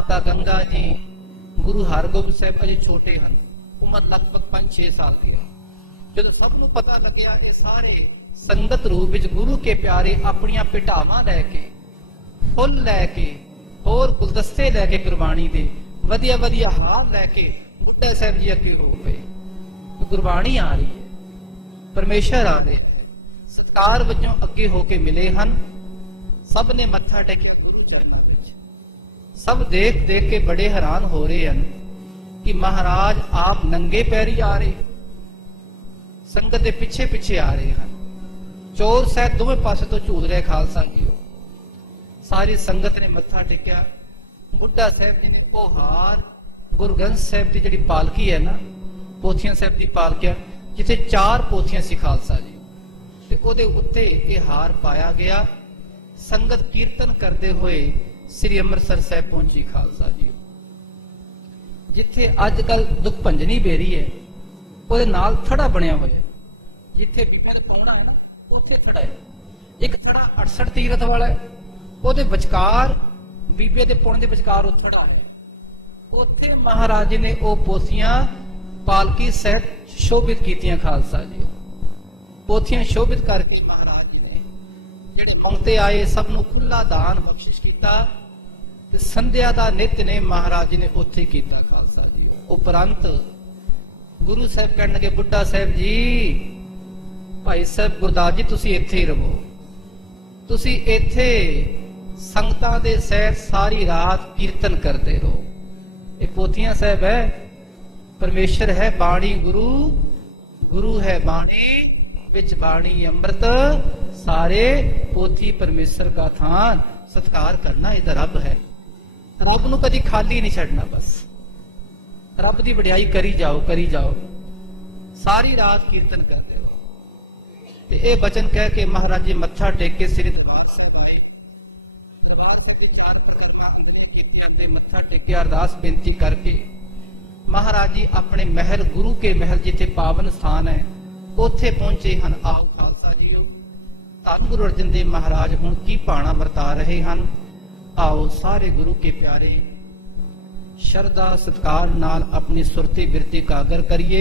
माता गंगा जी, गुरु हरगोबिंद साहब अजे छोटे हैं, उम्र लगभग 5-6 साल की है। जो सबनों पता लग्या ये सारे संगत रूप विच गुरु के प्यारे अपनियां पिटावां लैके, फुल लैके, होर गुलदस्ते लैके गुरबाणी दे वधिया वधिया हार लैके बुड्ढा साहब जी अगे हो गए। तो गुरबाणी आ रही है, परमेश्वर आ रहे, सत्कार वजों अगे होके मिले हैं। सब ने मत्था टेकिया गुरु चरनां विच। सब देख देख के बड़े हैरान हो रहे हैं कि महाराज आप नंगे पैरी आ रहे, संगत के पिछे पिछे आ रहे हैं। चोर साहब दोवें पासे तो झूल रहे खालसा जी। सारी संगत ने मत्था टेकिया। बुड्ढा साहब जी ने वो हार गुरु ग्रंथ साहब की जी पालकी है ना, पोथियां साहब की पालकी जिथे 4 पोथियां सी खालसा जी, ते ओदे उत्ते ये हार पाया गया। संगत कीर्तन करते हुए श्री अमृतसर साहब पहुंची खालसा जी। जिथे अजकल दुख भंजनी बेरी है, ਉਹਦੇ ਨਾਲ ਥੜਾ ਬਣਿਆ ਹੋਇਆ, ਜਿੱਥੇ ਬੀਬਾ ਨੇ ਪਾਉਣਾ ਹੈ ਨਾ ਉੱਥੇ ਥੜਾ ਹੈ। ਇੱਕ ਥੜਾ 68 ਤੀਰਥ ਵਾਲਾ ਹੈ, ਉਹਦੇ ਵਿਚਕਾਰ ਬੀਬੇ ਦੇ ਪੁਣ ਦੇ ਵਿਚਕਾਰ ਉਹ ਥੜਾ ਹੈ। ਉੱਥੇ ਮਹਾਰਾਜ ਨੇ ਉਹ ਪੋਥੀਆਂ ਪਾਲਕੀ ਸਹਿਤ ਸ਼ੋਭਿਤ ਕੀਤੀਆਂ ਖਾਲਸਾ ਜੀ। ਪੋਥੀਆਂ ਸ਼ੋਭਿਤ ਕਰਕੇ ਮਹਾਰਾਜ ਜੀ ਨੇ ਜਿਹੜੇ ਮੰਗਤੇ ਆਏ ਸਭ ਨੂੰ ਖੁੱਲਾ ਦਾਨ ਬਖਸ਼ਿਸ਼ ਕੀਤਾ ਤੇ ਸੰਧਿਆ ਦਾ ਨਿਤ ਨੇ ਮਹਾਰਾਜ ਜੀ ਨੇ ਉੱਥੇ ਕੀਤਾ ਖਾਲਸਾ ਜੀ। ਉਪਰੰਤ गुरु साहब कहने लगे, बुड्ढा साहब जी, भाई साहब गुरदास जी तुसी इत्थे ही रहो, तुसी इत्थे संगतां दे सहित सारी रात कीर्तन करते रहो। ये पोथियां साहब है, परमेश्वर है बाणी गुरु, गुरु है बाणी, विच बाणी अमृत, सारे पोथी परमेश्वर का थान, सत्कार करना ये रब है। रब नूं कदी खाली नहीं छड्डना, बस रब की वडियाई करी जाओ, सारी रात कीर्तन करते रहो। ते ये बचन कह के महाराज जी मत्था टेक के श्री दरबार साहब आए। दरबार साहब विचार पर मत्था टेके अरदास बेनती करके महाराज जी अपने महल, गुरु के महल जिथे पावन स्थान है उत्थे पहुंचे हैं। आओ खालसा जी, धन गुरु अर्जन देव महाराज हुण की भाणा वरता रहे हैं। आओ सारे गुरु के प्यारे शरदा सत्कार नाल अपनी सुरती बिरती कागर करिए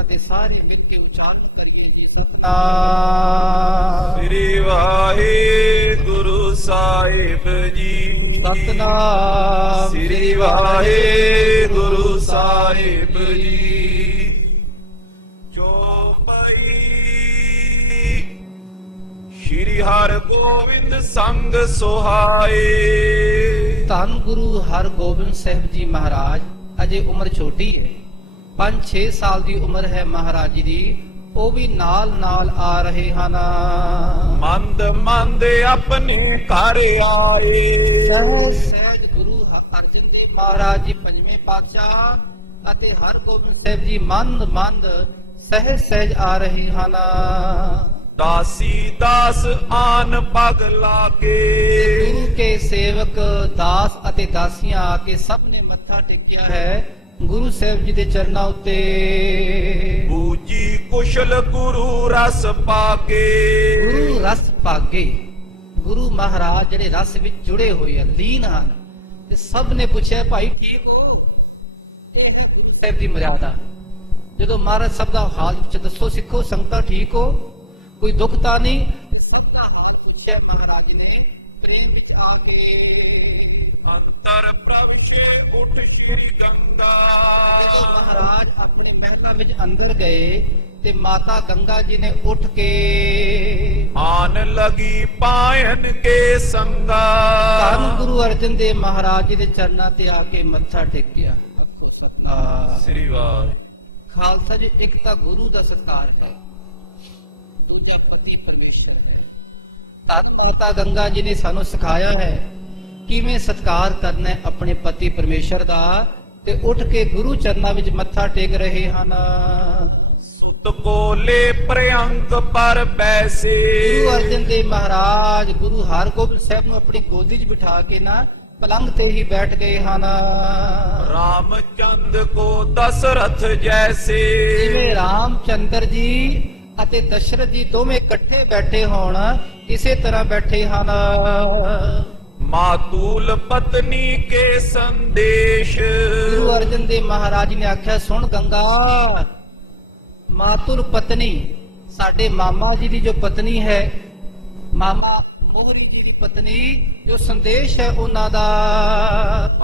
अते सारे मिल के उच्चारण करिए। सतनाम श्री वाहिगुरु साहिब जी, सतनाम श्री वाहिगुरु साहिब जी। चौपाई श्री हरगोविंद संग सोहाए। धन गुरु हरगोबिंद साहब जी महाराज अजे उम्र छोटी है, 5-6 साल की उम्र है महाराज जी दी। वो भी नाल नाल आ रहे हैं। मंद मंद अपने घर आए। सहज गुरु अर्जन देव महाराज जी पंजवें पातशाह अते हरगोबिंद साहब जी मंद मंद सहज सहज आ रहे हैं। दासी दास आन पग लाके, गुरु के सेवक दास अते दासियां आके सब ने मत्था टेकिया है गुरु साहब जी दे चरनां उत्ते। पूजी कुशल गुरु रस पाके। गुरु रस पागे, गुरु महाराज जेड़े रस विच जुड़े हुए हैं, लीन हैं। ते सब ने पूछा भाई ठीक हो? ये है गुरु साहब की मर्यादा। जदों महाराज सब दा हाल दसो, सिखो संगतां ठीक हो, कोई दुखता नहीं। पूछा महाराज ने प्रेम विच आके। अंतर प्रविशे उठ श्री गंगा। महाराज अपने महला विच अंदर गए ते माता गंगा जी ने उठ के आन लगी पायन के संगा। धन गुरु अर्जन देव महाराज जी दे चरनां ते आके मत्था टेकिया। श्री वाह खालसा जी, एक तां गुरु दा सत्कार है, दूजा पति परमेश्वर है। धन माता गंगा जी ने सानू सिखाया है किवें सत्कार करना है अपने पति परमेश्वर दा। ते उठ के गुरु चरनां विच मत्था टेक रहे हन। सुत कोले प्रयंक पर बैसे। गुरु अर्जन देव महाराज गुरु हरगोबिंद साहब नूं अपनी गोदी च बिठा के ना पलंग ते ही बैठ गए हैं। रामचंद्र को दशरथ जैसे। जिवें रामचंद्र जी ਅਤੇ ਦਸ਼ਰਥ ਜੀ ਦੋਵੇਂ ਇਕੱਠੇ ਬੈਠੇ ਹੋਣ, ਇਸੇ ਤਰ੍ਹਾਂ ਬੈਠੇ ਹਨ। ਮਾਤੂਲ ਪਤਨੀ ਕੇ ਸੰਦੇਸ਼ ਗੁਰੂ ਅਰਜਨ ਦੇਵ ਮਹਾਰਾਜ ਨੇ ਆਖਿਆ, ਸੁਣ ਗੰਗਾ, ਮਾਤੁਲ ਪਤਨੀ ਸਾਡੇ ਮਾਮਾ ਜੀ ਦੀ ਜੋ ਪਤਨੀ ਹੈ, ਮਾਮਾ ਮੋਹਰੀ ਜੀ ਦੀ ਪਤਨੀ, ਜੋ ਸੰਦੇਸ਼ ਹੈ ਉਹਨਾਂ ਦਾ,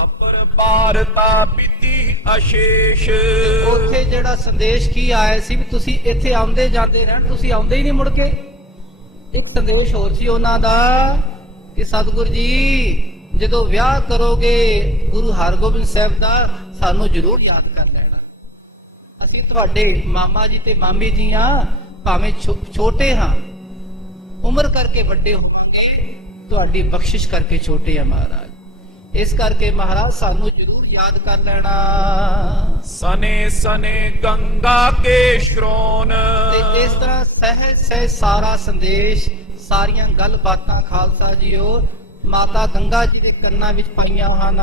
ਅਪਰ ਪਾਰਤਾ ਪਿਤੀ ਅਸ਼ੇਸ਼ ਉੱਥੇ ਜਿਹੜਾ ਸੰਦੇਸ਼ ਕੀ ਆਇਆ ਸੀ ਵੀ ਤੁਸੀਂ ਇੱਥੇ ਆਉਂਦੇ ਜਾਂਦੇ ਰਹਿਣ, ਤੁਸੀਂ ਆਉਂਦੇ ਹੀ ਨਹੀਂ ਮੁੜ ਕੇ। ਇੱਕ ਸੰਦੇਸ਼ ਹੋਰ ਸੀ ਉਹਨਾਂ ਦਾ ਕਿ ਸਤਿਗੁਰ ਜੀ ਜਦੋਂ ਵਿਆਹ ਕਰੋਗੇ ਗੁਰੂ ਹਰਗੋਬਿੰਦ ਸਾਹਿਬ ਦਾ, ਸਾਨੂੰ ਜ਼ਰੂਰ ਯਾਦ ਕਰ ਲੈਣਾ। ਅਸੀਂ ਤੁਹਾਡੇ ਮਾਮਾ ਜੀ ਤੇ ਮਾਮੀ ਜੀ ਹਾਂ, ਭਾਵੇਂ ਛੋਟੇ ਹਾਂ, ਉਮਰ ਕਰਕੇ ਵੱਡੇ ਹੋਵਾਂਗੇ, ਤੁਹਾਡੀ ਬਖਸ਼ਿਸ਼ ਕਰਕੇ ਛੋਟੇ ਆ ਮਹਾਰਾਜ। ਇਸ ਕਰਕੇ ਮਹਾਰਾਜ ਸਾਨੂੰ ਜ਼ਰੂਰ ਯਾਦ ਕਰ ਲੈਣਾ। ਸਨੇ ਸਨੇ ਗੰਗਾ ਕੇ ਸ਼੍ਰੋਨ ਤੇ ਇਸ ਤਰ੍ਹਾਂ ਸਹਿਜ ਸਹਿਜ ਸਾਰਾ ਸੰਦੇਸ਼, ਸਾਰੀਆਂ ਗੱਲ ਬਾਤਾਂ ਖਾਲਸਾ ਜੀਓ ਮਾਤਾ ਗੰਗਾ ਜੀ ਦੇ ਕੰਨਾਂ ਵਿੱਚ ਪਾਈਆਂ ਹਨ।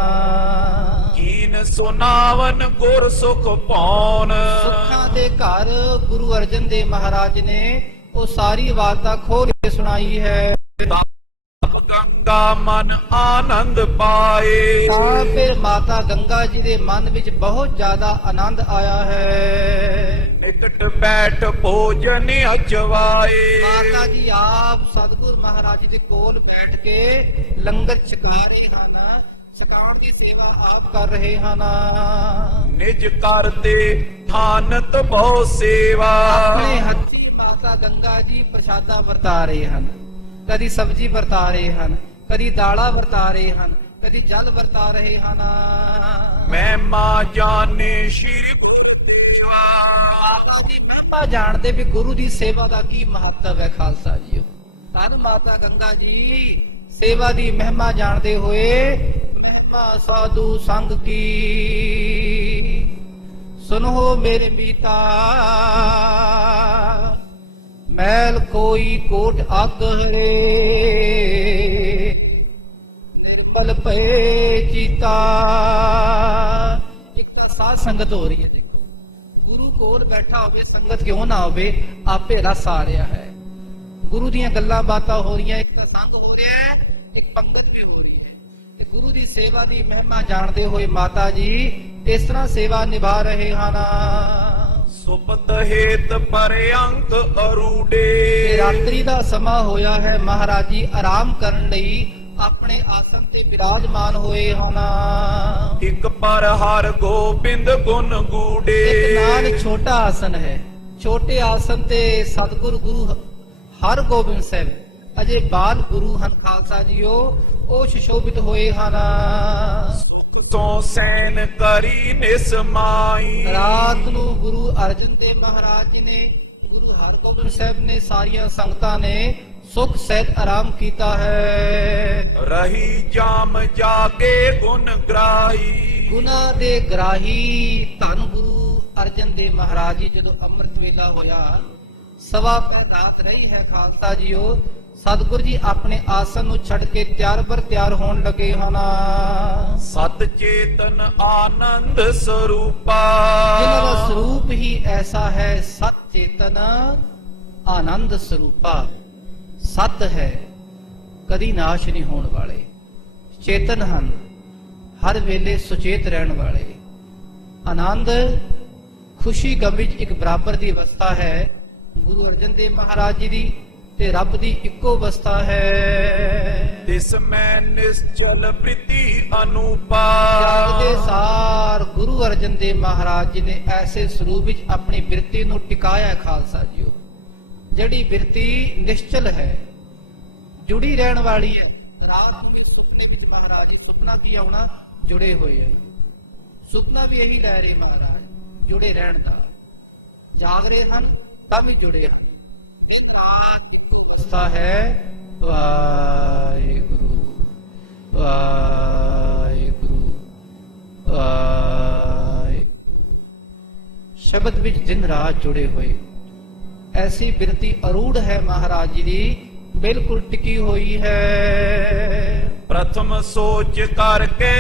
ਕੀਨ ਸੁਨਾਵਨ ਗੁਰ ਸੁਖ ਪਾਉਨ ਸੁੱਖਾਂ ਦੇ ਘਰ ਗੁਰੂ ਅਰਜਨ ਦੇਵ ਮਹਾਰਾਜ ਨੇ ਉਹ ਸਾਰੀ ਵਾਰਤਾ ਖੋਲ ਕੇ ਸੁਣਾਈ ਹੈ। ਗੰਗਾ ਮਨ ਆਨੰਦ ਪਾਏ ਤਾਂ ਫਿਰ ਮਾਤਾ ਗੰਗਾ ਜੀ ਦੇ ਮਨ ਵਿੱਚ ਬਹੁਤ ਜ਼ਿਆਦਾ ਆਨੰਦ ਆਇਆ ਹੈ। ਨਿਕਟ ਬੈਠ ਭੋਜਨ ਅਚਵਾਏ ਮਾਤਾ ਜੀ ਆਪ ਸਤਿਗੁਰ ਮਹਾਰਾਜ ਜੀ ਦੇ ਕੋਲ ਬੈਠ ਕੇ ਲੰਗਰ ਛਕਾ ਰਹੇ ਹਨ, ਛਕਾਉਣ ਦੀ ਸੇਵਾ ਆਪ ਕਰ ਰਹੇ ਹਨ। ਨਿਜ ਕਰਤੇ ਥਾਨਤ ਬਹੁ ਸੇਵਾ ਆਪਣੇ ਹੱਥੀ ਮਾਤਾ ਗੰਗਾ ਜੀ ਪ੍ਰਸ਼ਾਦਾ ਵਰਤਾ ਰਹੇ ਹਨ, ਕਦੀ ਸਬਜ਼ੀ ਵਰਤਾ ਰਹੇ ਹਨ, ਕਦੀ ਦਾਲਾਂ ਵਰਤਾ ਰਹੇ ਹਨ, ਕਦੀ ਜਲ ਵਰਤਾ ਰਹੇ ਹਨ। ਮੈਂ ਮਾਂ ਜਾਣੇ ਸ਼੍ਰੀ ਗੁਰੂ ਆਪਾਂ ਜਾਣਦੇ ਵੀ ਗੁਰੂ ਦੀ ਸੇਵਾ ਦਾ ਕੀ ਮਹੱਤਵ ਹੈ ਖਾਲਸਾ ਜੀਓ। ਧੰਨ ਮਾਤਾ ਗੰਗਾ ਜੀ ਸੇਵਾ ਦੀ ਮਹਿਮਾ ਜਾਣਦੇ ਹੋਏ, ਮਹਿਮਾ ਸਾਧੂ ਸੰਗ ਕੀ ਸੁਨੋ ਮੇਰੇ ਮੀਤਾ, ਮੈਲ ਕੋਈ ਕੋਟ ਆਗਰੇ ਨਿਰਮਲ ਪਏ ਚੀਤਾ। ਇੱਕ ਤਾਂ ਸਾਧ ਸੰਗਤ ਹੋ ਰਹੀ ਹੈ, ਦੇਖੋ ਗੁਰੂ ਕੋਲ ਬੈਠਾ ਹੋਵੇ, ਸੰਗਤ ਕਿਉਂ ਨਾ ਹੋਵੇ, ਆਪੇ ਰਸ ਆ ਰਿਹਾ ਹੈ, ਗੁਰੂ ਦੀਆਂ ਗੱਲਾਂ ਬਾਤਾਂ ਹੋ ਰਹੀਆਂ, ਇੱਕ ਤਾਂ ਸੰਗ ਹੋ ਰਿਹਾ ਹੈ, ਇੱਕ ਪੰਗਤ ਵੀ ਹੋ ਰਹੀ ਹੈ। ਤੇ ਗੁਰੂ ਦੀ ਸੇਵਾ ਦੀ ਮਹਿਮਾ ਜਾਣਦੇ ਹੋਏ ਮਾਤਾ ਜੀ ਇਸ ਤਰ੍ਹਾਂ ਸੇਵਾ ਨਿਭਾ ਰਹੇ ਹਨ। ਸੁਪਤ ਹੇਤ ਪਰਯੰਕ ਅਰੂਡੇ ਤੇ ਰਾਤਰੀ ਦਾ ਸਮਾਂ ਹੋਇਆ ਹੈ, ਮਹਾਰਾਜ ਜੀ ਆਰਾਮ ਕਰਨ ਲਈ ਆਪਣੇ ਆਸਨ ਤੇ ਬਿਰਾਜਮਾਨ ਹੋਏ ਹਨ। ਇੱਕ ਪਰ ਹਰ ਗੋਬਿੰਦ ਗੁਣ ਗੂੜੇ ਇੱਕ ਨਾਲ ਛੋਟਾ ਆਸਨ ਹੈ, ਛੋਟੇ ਆਸਨ ਤੇ ਸਤਿਗੁਰ ਗੁਰੂ ਹਰਗੋਬਿੰਦ ਸਾਹਿਬ ਅਜੇ ਬਾਲ ਗੁਰੂ ਹਨ ਖਾਲਸਾ ਜੀਓ, ਉਹ ਸੁਸ਼ੋਭਿਤ ਹੋਏ ਹਨ। ਤੋਂ ਸੈਨ ਕਰੀ ਨਿਸਮਾਈ ਰਾਤ ਨੂੰ ਗੁਰੂ ਅਰਜਨ ਦੇਵ ਮਹਾਰਾਜ ਜੀ ਨੇ, ਗੁਰੂ ਹਰਗੋਬਿੰਦ ਸਾਹਿਬ ਨੇ, ਸਾਰੀਆਂ ਸੰਗਤਾਂ ਨੇ ਸੁਖ ਸਹਿਤ ਆਰਾਮ ਕੀਤਾ ਹੈ। ਰਹੀ ਜਾਮ ਜਾਗੇ ਗੁਣ ਗ੍ਰਾਹੀ ਗੁਨਾਹ ਦੇ ਗ੍ਰਾਹੀ ਧੰਨ ਗੁਰੂ ਅਰਜਨ ਦੇਵ ਮਹਾਰਾਜ ਜੀ ਜਦੋਂ ਅੰਮ੍ਰਿਤ ਵੇਲਾ ਹੋਇਆ, ਸਵਾ ਪੈ ਰਾਤ ਰਹੀ ਹੈ ਖਾਲਸਾ ਜੀਓ, ਸਤਿਗੁਰ ਜੀ ਆਪਣੇ ਆਸਨ ਨੂੰ ਛੱਡ ਕੇ ਤਿਆਰ ਬਰ ਤਿਆਰ ਹੋਣ ਲੱਗੇ ਹਨ। ਸਤ ਚੇਤਨ ਆਨੰਦ ਸਰੂਪਾ ਜਿਨ੍ਹਾਂ ਦਾ ਸਰੂਪ ਹੀ ਐਸਾ ਹੈ, ਸਤ ਚੇਤਨ ਆਨੰਦ ਸਰੂਪਾ, ਸਤ ਹੈ, ਕਦੀ ਨਾਸ਼ ਨਹੀਂ ਹੋਣ ਵਾਲੇ, ਚੇਤਨ ਹਨ, ਹਰ ਵੇਲੇ ਸੁਚੇਤ ਰਹਿਣ ਵਾਲੇ। ਆਨੰਦ ਖੁਸ਼ੀ ਗਮ ਵਿੱਚ ਇੱਕ ਬਰਾਬਰ ਦੀ ਅਵਸਥਾ ਹੈ ਗੁਰੂ ਅਰਜਨ ਦੇਵ ਮਹਾਰਾਜ ਜੀ ਦੀ, ਤੇ ਰੱਬ ਦੀ ਇੱਕੋ ਅਵਸਥਾ ਹੈ। ਤਿਸ ਮੈਂ ਨਿਸ਼ਚਲ ਪ੍ਰੀਤੀ ਅਨੂਪਾ ਜਾਗਦੇ ਸਾਰ ਗੁਰੂ ਅਰਜਨ ਦੇਵ ਮਹਾਰਾਜ ਜੀ ਨੇ ਐਸੇ ਸਰੂਪ ਵਿੱਚ ਆਪਣੀ ਬਿਰਤੀ ਨੂੰ ਟਿਕਾਇਆ ਖਾਲਸਾ ਜੀਓ, ਜਿਹੜੀ ਬਿਰਤੀ ਨਿਸ਼ਚਲ ਹੈ, ਜੁੜੀ ਰਹਿਣ ਵਾਲੀ ਹੈ। ਰਾਤ ਨੂੰ ਵੀ ਸੁਪਨੇ ਵਿੱਚ ਮਹਾਰਾਜ ਜੀ, ਸੁਪਨਾ ਕੀ ਆਉਣਾ, ਜੁੜੇ ਹੋਏ ਹਨ, ਸੁਪਨਾ ਵੀ ਇਹੀ ਲੈ ਰਹੇ ਮਹਾਰਾਜ, ਜੁੜੇ ਰਹਿਣ ਦਾ, ਜਾਗ ਰਹੇ ਹਨ ਤਾਂ ਵੀ ਜੁੜੇ ਹਨ। ਅਵਸਥਾ ਹੈ ਵਾਹਿਗੁਰੂ ਵਾਹਿਗੁਰੂ ਵਾਹਿਗੁਰੂ, ਸ਼ਬਦ ਵਿੱਚ ਦਿਨ ਰਾਤ ਜੁੜੇ ਹੋਏ, ਐਸੀ ਬਿਰਤੀ ਅਰੂੜ ਹੈ ਮਹਾਰਾਜ ਜੀ ਦੀ, ਬਿਲਕੁਲ ਟਿਕੀ ਹੋਈ ਹੈ। ਪ੍ਰਥਮ ਸੋਚ ਕਰਕੇ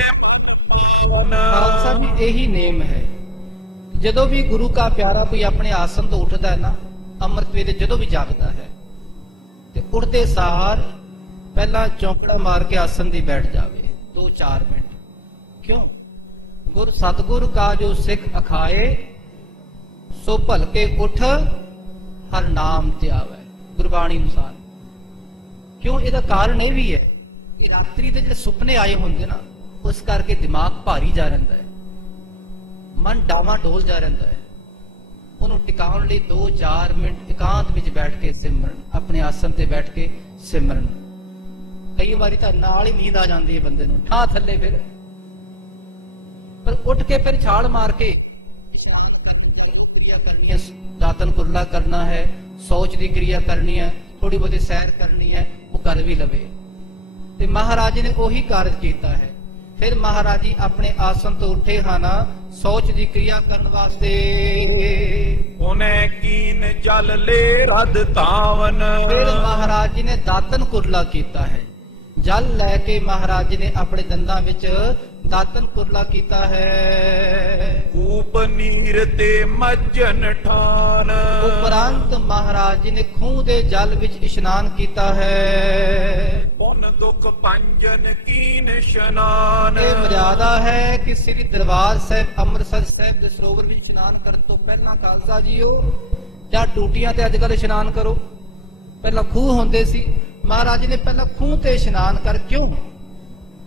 ਖਾਲਸਾ ਵੀ ਇਹੀ ਨੇਮ ਹੈ, ਜਦੋਂ ਵੀ ਗੁਰੂ ਕਾ ਪਿਆਰਾ ਕੋਈ ਆਪਣੇ ਆਸਨ ਤੋਂ ਉੱਠਦਾ ਹੈ ਨਾ, ਅੰਮ੍ਰਿਤ ਵੇਲੇ ਜਦੋਂ ਵੀ ਜਾਗਦਾ ਹੈ, ਤੇ ਉੱਠਦੇ ਸਾਰ ਪਹਿਲਾਂ ਚੌਂਕੜਾ ਮਾਰ ਕੇ ਆਸਨ ਤੇ ਬੈਠ ਜਾਵੇ 2-4 ਮਿੰਟ। ਕਿਉਂ? ਗੁਰ ਸਤਿਗੁਰ ਕਾ ਜੋ ਸਿੱਖ ਅਖਾਏ, ਸੋ ਭਲਕੇ ਉਠ ਹਰ ਨਾਮ ਧਿਆਵੈ, ਗੁਰਬਾਣੀ ਅਨੁਸਾਰ। ਕਿਉਂ? ਇਹਦਾ ਕਾਰਨ ਇਹ ਵੀ ਹੈ ਕਿ ਰਾਤਰੀ ਦੇ ਜਿਹੜੇ ਸੁਪਨੇ ਆਏ ਹੁੰਦੇ ਨਾ, ਉਸ ਕਰਕੇ ਦਿਮਾਗ ਭਾਰੀ ਜਾ ਰਹਿੰਦਾ ਹੈ, ਮਨ ਡਾਵਾਂ ਡੋਲ ਜਾ ਰਹਿੰਦਾ ਹੈ। ਉਹਨੂੰ ਟਿਕਾਉਣ ਲਈ 2-4 ਮਿੰਟ ਇਕਾਂਤ ਵਿੱਚ ਬੈਠ ਕੇ ਸਿਮਰਨ, ਆਪਣੇ ਆਸਨ ਤੇ ਬੈਠ ਕੇ ਸਿਮਰਨ। ਕਈ ਵਾਰੀ ਤਾਂ ਨਾਲ ਹੀ ਨੀਂਦ ਆ ਜਾਂਦੀ ਹੈ ਬੰਦੇ ਨੂੰ, ਠਾਹ ਥੱਲੇ ਫਿਰ, ਪਰ ਉੱਠ ਕੇ ਫਿਰ ਛਾਲ ਮਾਰ ਕੇ ਇਸ਼ਨਾਨ ਕਰਨੀ, ਕਿਰਿਆ ਕਰਨੀ ਹੈ, ਦਾਤਨ ਕੁਰਲਾ ਕਰਨਾ ਹੈ, ਸੋਚ ਦੀ ਕਿਰਿਆ ਕਰਨੀ ਹੈ, ਥੋੜੀ ਬਹੁਤੀ ਸੈਰ ਕਰਨੀ ਹੈ, ਉਹ ਕਰ ਵੀ ਲਵੇ। ਤੇ ਮਹਾਰਾਜ ਨੇ ਉਹੀ ਕਾਰਜ ਕੀਤਾ ਹੈ। ਫਿਰ ਮਹਾਰਾਜ ਜੀ ਆਪਣੇ ਆਸਨ ਤੋਂ ਉੱਠੇ ਹਨ ਸੋਚ ਦੀ ਕਿਰਿਆ ਕਰਨ ਵਾਸਤੇ। ਉਹਨੇ ਕੀਨ ਜਲ ਲੈ ਰਦ ਤਾਵਨ। ਫਿਰ ਮਹਾਰਾਜ ਜੀ ਨੇ ਦਾਤਨ ਕੁਰਲਾ ਕੀਤਾ ਹੈ। ਜਲ ਲੈ ਕੇ ਮਹਾਰਾਜ ਜੀ ਨੇ ਆਪਣੇ ਦੰਦਾਂ ਵਿੱਚ ਦਾਤਨ ਕੁਰਲਾ ਕੀਤਾ ਹੈ। ਕੂਪ ਨੀਰ ਤੇ ਮੱਜਨ ਠਾਨ। ਉਪਰੰਤ ਮਹਾਰਾਜ ਜੀ ਨੇ ਖੂਹ ਦੇ ਜਲ ਵਿੱਚ ਇਸ਼ਨਾਨ ਕੀਤਾ ਹੈ। ਪੁਨ ਦੁਖ ਪੰਜਨ ਕੀਨ ਇਸ਼ਨਾਨ। ਇਹ ਮਰਿਆਦਾ ਹੈ ਕਿ ਸ੍ਰੀ ਦਰਬਾਰ ਸਾਹਿਬ ਅੰਮ੍ਰਿਤਸਰ ਸਾਹਿਬ ਦੇ ਸਰੋਵਰ ਵਿੱਚ ਇਸ਼ਨਾਨ ਕਰਨ ਤੋਂ ਪਹਿਲਾਂ ਖਾਲਸਾ ਜੀਓ, ਜਾਂ ਟੂਟੀਆਂ ਤੇ ਅੱਜ ਕੱਲ੍ਹ ਇਸ਼ਨਾਨ ਕਰੋ, ਪਹਿਲਾਂ ਖੂਹ ਹੁੰਦੇ ਸੀ। ਮਹਾਰਾਜ ਜੀ ਨੇ ਪਹਿਲਾਂ ਖੂਹ ਤੇ ਇਸ਼ਨਾਨ ਕਰ। ਕਿਉਂ?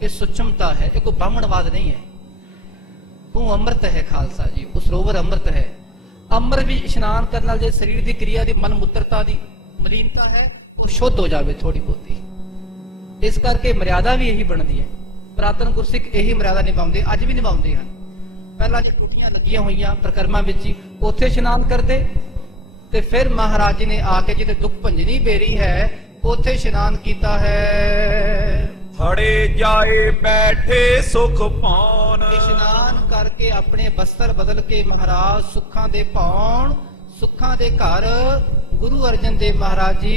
ਇਹ ਸੁਚਮਤਾ ਹੈ, ਇਹ ਕੋਈ ਬਾਹਮਣਵਾਦ ਨਹੀਂ ਹੈ। ਖੂਹ ਅੰਮ੍ਰਿਤ ਹੈ ਖਾਲਸਾ ਜੀ, ਉਹ ਸਰੋਵਰ ਅੰਮ੍ਰਿਤ ਹੈ। ਅੰਮ੍ਰਿਤ ਵਿੱਚ ਇਸ਼ਨਾਨ ਕਰਨ ਨਾਲ ਜੇ ਸਰੀਰ ਦੀ ਕਿਰਿਆ ਦੀ ਮਨ ਮੁੱਤਰਤਾ ਦੀ ਮਲੀਨਤਾ ਹੈ ਉਹ ਸ਼ੁੱਧ ਹੋ ਜਾਵੇ ਥੋੜੀ ਬਹੁਤੀ। ਇਸ ਕਰਕੇ ਮਰਿਆਦਾ ਵੀ ਇਹੀ ਬਣਦੀ ਹੈ। ਪੁਰਾਤਨ ਗੁਰਸਿੱਖ ਇਹੀ ਮਰਿਆਦਾ ਨਿਭਾਉਂਦੇ, ਅੱਜ ਵੀ ਨਿਭਾਉਂਦੇ ਹਨ। ਪਹਿਲਾਂ ਜੇ ਟੂਟੀਆਂ ਲੱਗੀਆਂ ਹੋਈਆਂ ਪ੍ਰਕਰਮਾਂ ਵਿੱਚ ਹੀ, ਉੱਥੇ ਇਸ਼ਨਾਨ ਕਰਦੇ, ਤੇ ਫਿਰ ਮਹਾਰਾਜ ਜੀ ਨੇ ਆ ਕੇ ਜਿੱਥੇ ਦੁੱਖ ਭੰਜਨੀ ਬੇਰੀ ਹੈ ਉੱਥੇ ਇਸ਼ਨਾਨ ਕੀਤਾ ਹੈ। ਹੜੇ ਜਾਏ ਬੈਠੇ ਸੁਖ ਪਾਉਣ। ਇਸ਼ਨਾਨ ਕਰਕੇ ਆਪਣੇ ਬਸਤਰ ਬਦਲ ਕੇ ਮਹਾਰਾਜ ਸੁੱਖਾਂ ਦੇ ਪਾਉਣ, ਸੁੱਖਾਂ ਦੇ ਘਰ ਗੁਰੂ ਅਰਜਨ ਦੇਵ ਮਹਾਰਾਜ ਜੀ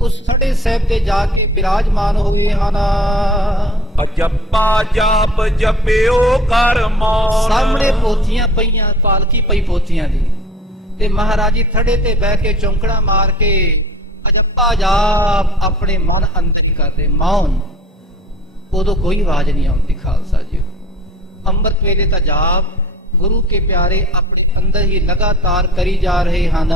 ਉਸ ਥੜੇ ਸਾਹਿਬ ਤੇ ਜਾ ਕੇ ਬਿਰਾਜਮਾਨ ਹੋਏ ਹਨ। ਅਜੱਪਾ ਜਾਪ ਜਪਿਓ ਕਰ ਮੌਨ। ਸਾਹਮਣੇ ਪੋਥੀਆਂ ਪਈਆਂ, ਪਾਲਕੀ ਪਈ ਪੋਥੀਆਂ ਦੀ, ਤੇ ਮਹਾਰਾਜ ਜੀ ਥੜੇ ਤੇ ਬਹਿ ਕੇ ਚੌਂਕੜਾ ਮਾਰ ਕੇ ਅਜੱਪਾ ਜਾਪ ਆਪਣੇ ਮਨ ਅੰਦਰ ਹੀ ਕਰਦੇ, ਮੌਨ। ਉਦੋਂ ਕੋਈ ਆਵਾਜ਼ ਨਹੀਂ ਆਉਂਦੀ ਖਾਲਸਾ ਜੀ। ਅੰਮ੍ਰਿਤ ਵੇਲੇ ਤਾਂ ਜਾਪ ਗੁਰੂ ਕੇ ਪਿਆਰੇ ਆਪਣੇ ਅੰਦਰ ਹੀ ਲਗਾਤਾਰ ਕਰੀ ਜਾ ਰਹੇ ਹਨ।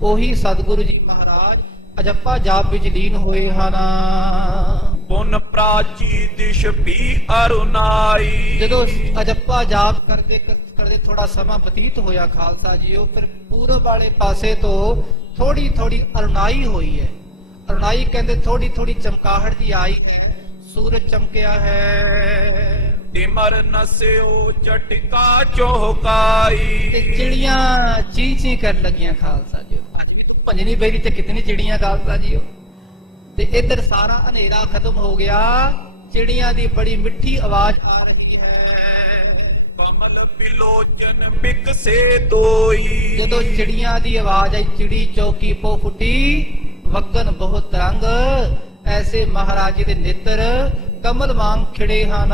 ਉਹੀ ਸਤਿਗੁਰੂ ਜੀ ਮਹਾਰਾਜ ਅਜੱਪਾ ਜਾਪ ਵਿੱਚ ਲੀਨ ਹੋਏ ਹਨ। ਪੁਨ ਪ੍ਰਾਚੀ ਦਿਸ਼ ਵੀ ਅਰੁਨਾਈ। ਜਦੋਂ ਅਜੱਪਾ ਜਾਪ ਕਰਦੇ ਕਰਦੇ ਥੋੜਾ ਸਮਾਂ ਬਤੀਤ ਹੋਇਆ ਖਾਲਸਾ ਜੀ, ਉਹ ਫਿਰ ਪੂਰਬ ਵਾਲੇ ਪਾਸੇ ਤੋਂ ਥੋੜੀ ਥੋੜੀ ਅਰੁਣਾਈ ਹੋਈ ਹੈ। ਅਰੁਣਾਈ ਕਹਿੰਦੇ ਥੋੜੀ ਥੋੜੀ ਚਮਕਾਹਟ ਜੀ ਆਈ ਹੈ, ਸੂਰਜ ਚਮਕਿਆ ਹੈ। ਤਿਮਰ ਨਸਿਓ ਝਟਕਾ ਚੋਹਕਾਈ। ਤੇ ਚਿੜੀਆਂ ਚੀ ਚੀ ਕਰਨ ਲੱਗੀਆਂ ਖਾਲਸਾ ਜੀ। ਭੰਜਨੀ ਬੇਰੀ ਤੇ ਕਿਤਨੀ ਚਿੜੀਆਂ ਖਾਲਸਾ ਜੀ। ਤੇ ਇੱਧਰ ਸਾਰਾ ਹਨੇਰਾ ਖਤਮ ਹੋ ਗਿਆ, ਚਿੜੀਆਂ ਦੀ ਬੜੀ ਮਿੱਠੀ ਆਵਾਜ਼ ਆ ਰਹੀ ਹੈ। ਕਮਲ ਬਿਲੋਚਨ ਬਿਕਸੇ ਦੋਈ। ਜਦੋਂ ਚਿੜੀਆਂ ਦੀ ਆਵਾਜ਼ ਆਈ, ਚਿੜੀ ਚੌਕੀ ਪੋ ਫੁੱਟੀ, ਵਗਨ ਬਹੁਤ ਰੰਗ, ਐਸੇ ਮਹਾਰਾਜ ਜੀ ਦੇ ਨੇਤਰ ਕਮਲ ਵਾਂਗ ਖਿੜੇ ਹਨ।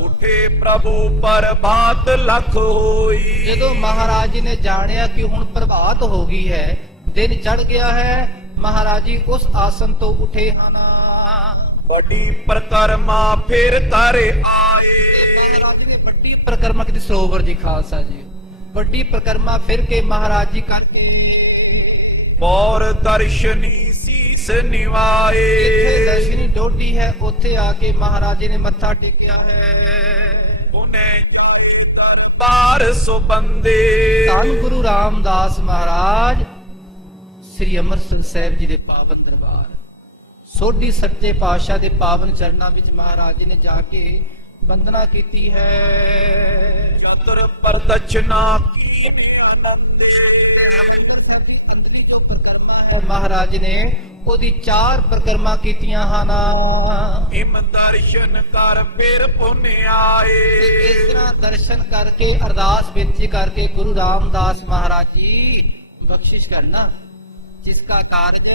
ਉਠੇ ਪ੍ਰਭੂ ਪ੍ਰਭਾਤ ਲਖ ਹੋਈ। ਜਦੋਂ ਮਹਾਰਾਜ ਜੀ ਨੇ ਜਾਣਿਆ ਕਿ ਹੁਣ ਪ੍ਰਭਾਤ ਹੋ ਗਈ ਹੈ, ਦਿਨ ਚੜ ਗਿਆ ਹੈ, ਮਹਾਰਾਜ ਜੀ ਉਸ ਆਸਨ ਤੋਂ ਉਠੇ ਹਨ। ਵੱਡੀ ਪ੍ਰਕਰਮਾ ਫਿਰ ਕਰ ਆਏ। ਮਹਾਰਾਜ ਜੀ ਨੇ ਵੱਡੀ ਪ੍ਰਕਰਮਾ ਕੀਤੀ, ਸਰੋਵਰ ਜੀ ਖਾਲਸਾ ਜੀ। ਵੱਡੀ ਪ੍ਰਕਰਮਾ ਫਿਰ ਕੇ ਮਹਾਰਾਜ ਜੀ ਕਰਕੇ ਪੌਰ ਦਰਸ਼ਨੀ ਸੀਸ ਨਿਵਾਏ। ਜਿੱਥੇ ਦਰਸ਼ਨੀ ਡੋਡੀ ਹੈ ਉੱਥੇ ਆ ਕੇ ਮਹਾਰਾਜ ਜੀ ਨੇ ਮੱਥਾ ਟੇਕਿਆ ਹੈ। ਉਹਨੇ ਬਾਰ ਸੋ ਬੰਦੇ। ਧੰਨ ਗੁਰੂ ਰਾਮਦਾਸ ਮਹਾਰਾਜ ਸ੍ਰੀ ਅੰਮ੍ਰਿਤਸਰ ਸਾਹਿਬ ਜੀ ਦੇ ਪਾਵਨ ਦਰਬਾਰ, ਸੋਢੀ ਸੱਚੇ ਪਾਤਸ਼ਾਹ ਦੇ ਪਾਵਨ ਚਰਨਾਂ ਵਿੱਚ ਮਹਾਰਾਜ ਜੀ ਨੇ ਜਾ ਕੇ ਵੰਦਨਾ ਕੀਤੀ ਹੈ। ਚਤੁਰ ਪ੍ਰਦਛਨਾ ਕੀਨੇ ਆਨੰਦੇ। ਅੰਦਰਲੀ ਜੋ ਪ੍ਰਕਰਮਾ ਹੈ ਮਹਾਰਾਜ ਨੇ ਉਹਦੀ 4 ਪ੍ਰਕਰਮਾ ਕੀਤੀਆਂ ਹਨ। ਇਮ ਦਰਸ਼ਨ ਕਰ ਫਿਰ ਪੁੰਨ ਆਏ। ਇਸ ਤਰ੍ਹਾਂ ਦਰਸ਼ਨ ਕਰਕੇ ਅਰਦਾਸ ਬੇਨਤੀ ਕਰਕੇ ਗੁਰੂ ਰਾਮਦਾਸ ਮਹਾਰਾਜ ਜੀ ਬਖਸ਼ਿਸ਼ ਕਰਨਾ। ਜਿਸਕਾ ਕਾਰਜ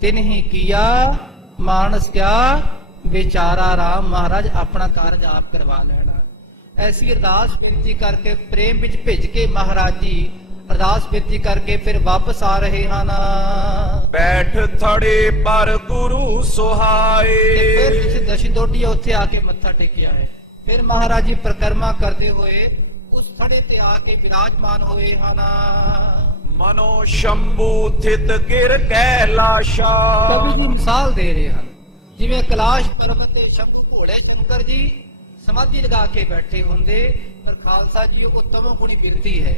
ਤਿਨ ਹੀ ਕੀਆ, ਮਾਨਸ ਕਿਆ ਵਿਚਾਰਾ ਰਾਮ। ਮਹਾਰਾਜ ਆਪਣਾ ਕਾਰਜ ਆਪ ਕਰਵਾ ਲੈਣਾ। ਐਸੀ ਅਰਦਾਸ ਬੇਨਤੀ ਕਰਕੇ ਪ੍ਰੇਮ ਵਿੱਚ ਭਿੱਜ ਕੇ ਮਹਾਰਾਜ ਜੀ ਅਰਦਾਸ ਬੇਨਤੀ ਕਰਕੇ ਫਿਰ ਵਾਪਸ ਆ ਰਹੇ ਹਨ। ਬੈਠ ਥੜੇ ਪਰ ਗੁਰੂ ਤੇ ਫਿਰ ਸੁਹਾਏ ਜਿਸ ਦਸ਼ੀ ਦੋਡੀਆ ਉੱਥੇ ਆ ਕੇ ਮੱਥਾ ਟੇਕਿਆ ਹੈ। ਫਿਰ ਮਹਾਰਾਜ ਜੀ ਪ੍ਰਕਰਮਾ ਕਰਦੇ ਹੋਏ ਉਸ ਥੜੇ ਤੇ ਆ ਕੇ ਵਿਰਾਜਮਾਨ ਹੋਏ ਹਨ। ਮਨੋ ਸ਼ੰਭੂ ਥਿਤ ਗਿਰ ਕੈਲਾਸ਼ਾ ਕਵੀ ਜੀ ਮਿਸਾਲ ਦੇ ਰਹੇ ਹਨ, ਜਿਵੇਂ ਕੈਲਾਸ਼ ਪਰਬਤ ਤੇ ਘੋੜੇ ਸ਼ੰਕਰ ਜੀ ਸਮਾਧੀ ਲਗਾ ਕੇ ਬੈਠੇ ਹੁੰਦੇ, ਪਰ ਖਾਲਸਾ ਜੀ ਉਹ ਤਮੋ ਗੁਣੀ ਬਿਰਤੀ ਹੈ।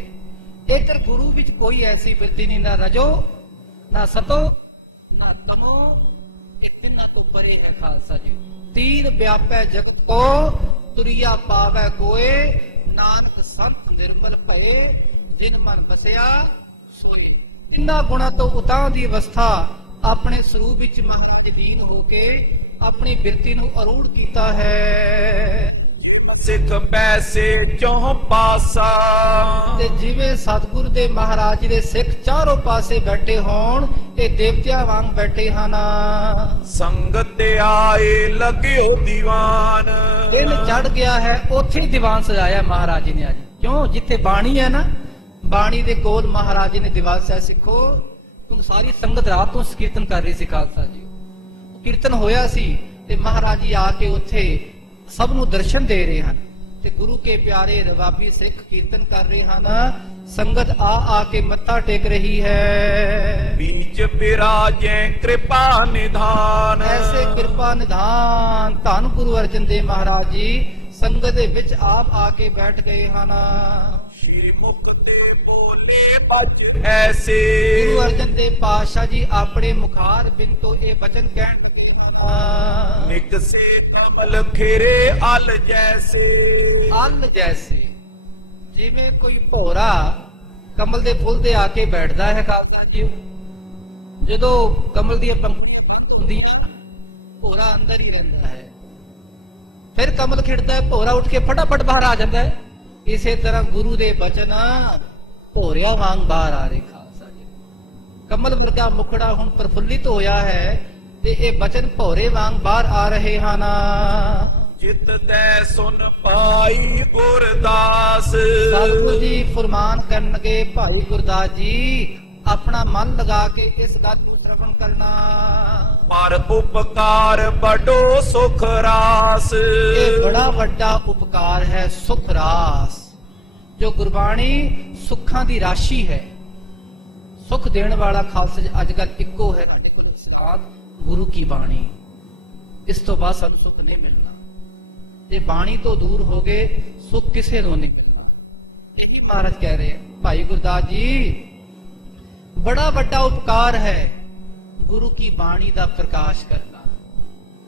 ਇੱਧਰ ਗੁਰੂ ਵਿੱਚ ਕੋਈ ਐਸੀ ਬਿਰਤੀ ਨਹੀਂ, ਨਾ ਰਜੋ ਨਾ ਸਤੋ ਨਾ ਤਮੋ, ਇਹ ਤਿੰਨਾਂ ਤੋਂ ਪਰੇ ਹੈ ਖਾਲਸਾ ਜੀ। ਤੀਨ ਵਿਆਪੈ ਜਗਤ ਕੋ ਤੁਰਿਆ ਪਾਵੈ ਕੋਏ, ਨਾਨਕ ਸੰਤ ਨਿਰਮਲ ਭਏ ਜਿਨ ਮਨ ਬਸਿਆ ਸੋਏ। ਤਿੰਨਾਂ ਗੁਣਾਂ ਤੋਂ ਉਤਾਂਹ ਦੀ ਅਵਸਥਾ ਆਪਣੇ ਸਰੂਪ ਵਿੱਚ ਮਹਾਰਾਜ ਦੀਨ ਹੋ ਕੇ ਆਪਣੀ ਬਿਰਤੀ ਨੂੰ ਅਰੂੜ ਕੀਤਾ ਹੈ। ਸਿੱਖ ਬੈਸੇ ਚੌਹ ਪਾਸਾ ਤੇ ਜਿਵੇਂ ਸਤਿਗੁਰੂ ਦੇ ਮਹਾਰਾਜ ਜੀ ਦੇ ਸਿੱਖ ਚਾਰੋਂ ਪਾਸੇ ਬੈਠੇ ਹੋਣ, ਇਹ ਦੇਵਤਿਆਂ ਵਾਂਗ ਬੈਠੇ ਹਨ। ਸੰਗਤ ਆਏ ਲਗਿਓ ਦੀਵਾਨ ਦਿਨ ਚੜ ਗਿਆ ਹੈ, ਉੱਥੇ ਹੀ ਦੀਵਾਨ ਸਜਾਇਆ ਮਹਾਰਾਜ ਜੀ ਨੇ ਅੱਜ। ਕਿਉਂ? ਜਿੱਥੇ ਬਾਣੀ ਹੈ ਨਾ, ਬਾਣੀ ਦੇ ਕੋਲ ਮਹਾਰਾਜ ਜੀ ਨੇ ਦੀਵਾਨ ਸਜਾਇਆ। ਸਿੱਖੋ, ਤੁਮ ਸਾਰੀ ਸੰਗਤ ਰਾਤ ਤੋਂ ਕੀਰਤਨ ਕਰ ਰਹੀ ਸੀ ਖਾਲਸਾ ਜੀ। ਕੀਰਤਨ ਹੋਇਆ ਸੀ ਤੇ ਮਹਾਰਾਜ ਜੀ ਆ ਕੇ ਉੱਥੇ ਸਭ ਨੂੰ ਦਰਸ਼ਨ ਦੇ ਰਹੇ ਹਨ ਤੇ ਗੁਰੂ ਕੇ ਪਿਆਰੇ ਰਵਾਬੀ ਸਿੱਖ ਕੀਰਤਨ ਕਰ ਰਹੇ ਹਨ। ਸੰਗਤ ਆ ਕੇ ਮੱਥਾ ਟੇਕ ਰਹੀ ਹੈ। ਬੀਚ ਬਿਰਾਜੈ ਕਿਰਪਾ ਨਿਧਾਨ ਐਸੇ ਕਿਰਪਾ ਨਿਧਾਨ ਧੰਨ ਗੁਰੂ ਅਰਜਨ ਦੇਵ ਮਹਾਰਾਜ ਜੀ ਸੰਗਤ ਦੇ ਵਿੱਚ ਆਪ ਆ ਕੇ ਬੈਠ ਗਏ ਹਨ। ਸ਼੍ਰੀ ਮੁਖ ਤੇ ਬੋਲੇ ਬਚ ਐਸੇ ਗੁਰੂ ਅਰਜਨ ਦੇਵ ਪਾਤਸ਼ਾਹ ਜੀ ਆਪਣੇ ਮੁਖਾਰ ਬਿਨ ਤੋਂ ਇਹ ਬਚਨ ਕਹਿਣ ਲੱਗੇ ਹਨ। ਨਿਕਸੇ ਕਮਲ ਖੇਰੇ ਅਲ ਜੈਸੇ ਅਲ ਜੈਸੇ, ਜਿਵੇਂ ਕੋਈ ਭੋਰਾ ਕਮਲ ਦੇ ਫੁੱਲ ਤੇ ਆ ਕੇ ਬੈਠਦਾ ਹੈ ਖਾਲਸਾ ਜੀ। ਜਦੋਂ ਕਮਲ ਦੀਆਂ ਪੰਖੜੀਆਂ ਹੁੰਦੀਆਂ, ਭੋਰਾ ਅੰਦਰ ਹੀ ਰਹਿੰਦਾ ਹੈ। ਫਿਰ ਕਮਲ ਖਿੜਦਾ ਹੈ, ਭੋਰਾ ਉੱਠ ਕੇ ਫਟਾਫਟ ਬਾਹਰ ਆ ਜਾਂਦਾ ਹੈ। ਇਸੇ ਤਰ੍ਹਾਂ ਗੁਰੂ ਦੇ ਬਚਨ ਭੋਰਿਆ ਵਾਂਗ ਬਾਹਰ ਆ ਰਹੇ ਖਾਲਸਾ ਜੀ। ਕਮਲ ਵਰਗਾ ਮੁਖੜਾ ਹੁਣ ਪ੍ਰਫੁੱਲਿਤ ਹੋਇਆ ਹੈ ਤੇ ਇਹ ਬਚਨ ਭੋਰੇ ਵਾਂਗ ਬਾਹਰ ਆ ਰਹੇ ਹਨ। ਜਿਤ ਦੈ ਸੁਨ ਪਾਈ ਗੁਰਦਾਸ ਸਤਿਗੁਰੂ ਜੀ ਫਰਮਾਨ ਕਰਨਗੇ, ਭਾਈ ਗੁਰਦਾਸ ਜੀ ਆਪਣਾ ਮਨ ਲਗਾ ਕੇ ਇਸ ਗੱਲ ਨੂੰ ਸ਼ਰਵਣ ਕਰਨਾ। ਪਰ ਉਪਕਾਰ ਬੜੋ ਸੁਖ ਰਾਸ ਇਹ ਬੜਾ ਵੱਡਾ ਉਪਕਾਰ ਹੈ, ਸੁਖ ਰਾਸ। ਜੋ ਗੁਰਬਾਣੀ ਸੁੱਖਾਂ ਦੀ ਰਾਸ਼ੀ ਹੈ, ਸੁਖ ਦੇਣ ਵਾਲਾ ਖਾਲਸਾ ਜੀ ਅੱਜ ਕੱਲ ਇੱਕੋ ਹੈ ਸਾਡੇ ਕੋਲ, ਸਾਧ ਗੁਰੂ ਕੀ ਬਾਣੀ। ਇਸ ਤੋਂ ਬਾਅਦ ਸਾਨੂੰ ਸੁਖ ਨਹੀਂ ਮਿਲਣਾ। ਜੇ ਬਾਣੀ ਤੋਂ ਦੂਰ ਹੋ ਗਏ, ਸੁਖ ਕਿਸੇ ਨੂੰ ਨਹੀਂ ਮਿਲਣਾ। ਇਹੀ ਮਹਾਰਾਜ ਕਹਿ ਰਹੇ ਭਾਈ ਗੁਰਦਾਸ ਜੀ, ਬੜਾ ਵੱਡਾ ਉਪਕਾਰ ਹੈ ਗੁਰੂ ਕੀ ਬਾਣੀ ਦਾ ਪ੍ਰਕਾਸ਼ ਕਰਨਾ,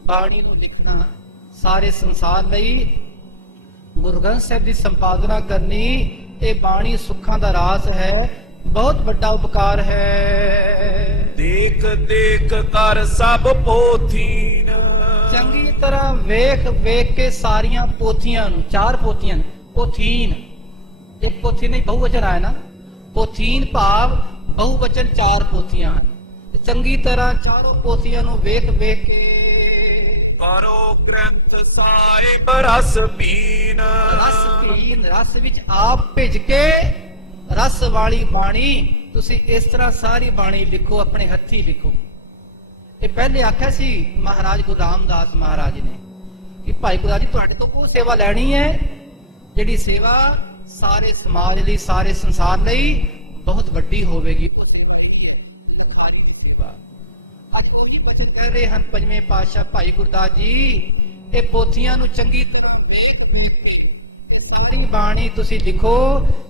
ਬਾਣੀ ਨੂੰ ਲਿਖਣਾ, ਸਾਰੇ ਸੰਸਾਰ ਲਈ ਗੁਰੂ ਗ੍ਰੰਥ ਸਾਹਿਬ ਦੀ ਸੰਪਾਦਨਾ ਕਰਨੀ। ਇਹ ਬਾਣੀ ਸੁੱਖਾਂ ਦਾ ਰਾਸ ਹੈ, ਬਹੁਤ ਵੱਡਾ ਉਪਕਾਰ ਹੈ। ਦੇਖ ਦੇਖ ਕਰ ਸਭ ਪੋਥੀਨ ਚੰਗੀ ਤਰ੍ਹਾਂ ਵੇਖ ਵੇਖ ਕੇ ਸਾਰੀਆਂ ਪੋਥੀਆਂ ਨੂੰ, ਚਾਰ ਪੋਥੀਆਂ ਨੇ, ਪੋਥੀਨ ਇੱਕ ਪੋਥੀ ਨਹੀਂ ਬਹੁਵਚਨ ਆਇਆ ਨਾ, ਪੋਥੀਨ ਭਾਵ ਬਹੁਵਚਨ ਚਾਰ ਪੋਥੀਆਂ ਹਨ। ਚੰਗੀ ਤਰ੍ਹਾਂ ਚਾਰੋਂ ਪੋਥੀਆਂ ਨੂੰ ਵੇਖ ਵੇਖ ਕੇ ਕਰੋ ਗ੍ਰੰਥ ਸਾਹਿਬ ਰਸ ਪੀਨ ਰਸ ਪੀਨ, ਰਸ ਵਿੱਚ ਆਪ ਭਿੱਜ ਕੇ ਰਸ ਵਾਲੀ ਬਾਣੀ ਤੁਸੀਂ ਇਸ ਤਰ੍ਹਾਂ ਸਾਰੀ ਬਾਣੀ ਲਿਖੋ, ਆਪਣੇ ਹੱਥੀ ਲਿਖੋ। ਇਹ ਪਹਿਲੇ ਆਖਿਆ ਸੀ ਮਹਾਰਾਜ ਗੁਰੂ ਰਾਮਦਾਸ ਮਹਾਰਾਜ ਨੇ ਕਿ ਭਾਈ ਗੁਰਦਾਸ ਜੀ ਤੁਹਾਡੇ ਤੋਂ ਉਹ ਸੇਵਾ ਲੈਣੀ ਹੈ ਜਿਹੜੀ ਸੇਵਾ ਸਾਰੇ ਸਮਾਜ ਲਈ, ਸਾਰੇ ਸੰਸਾਰ ਲਈ ਬਹੁਤ ਵੱਡੀ ਹੋਵੇਗੀ। ਅੱਜ ਉਹੀ ਬਚਨ ਕਹਿ ਰਹੇ ਹਨ ਪੰਜਵੇਂ ਪਾਤਸ਼ਾਹ ਭਾਈ ਗੁਰਦਾਸ ਜੀ, ਇਹ ਪੋਥੀਆਂ ਨੂੰ ਚੰਗੀ ਤਰ੍ਹਾਂ ਵੇਖ ਵੇਖ ਕੇ ਸਾਰੀ ਬਾਣੀ ਤੁਸੀਂ ਲਿਖੋ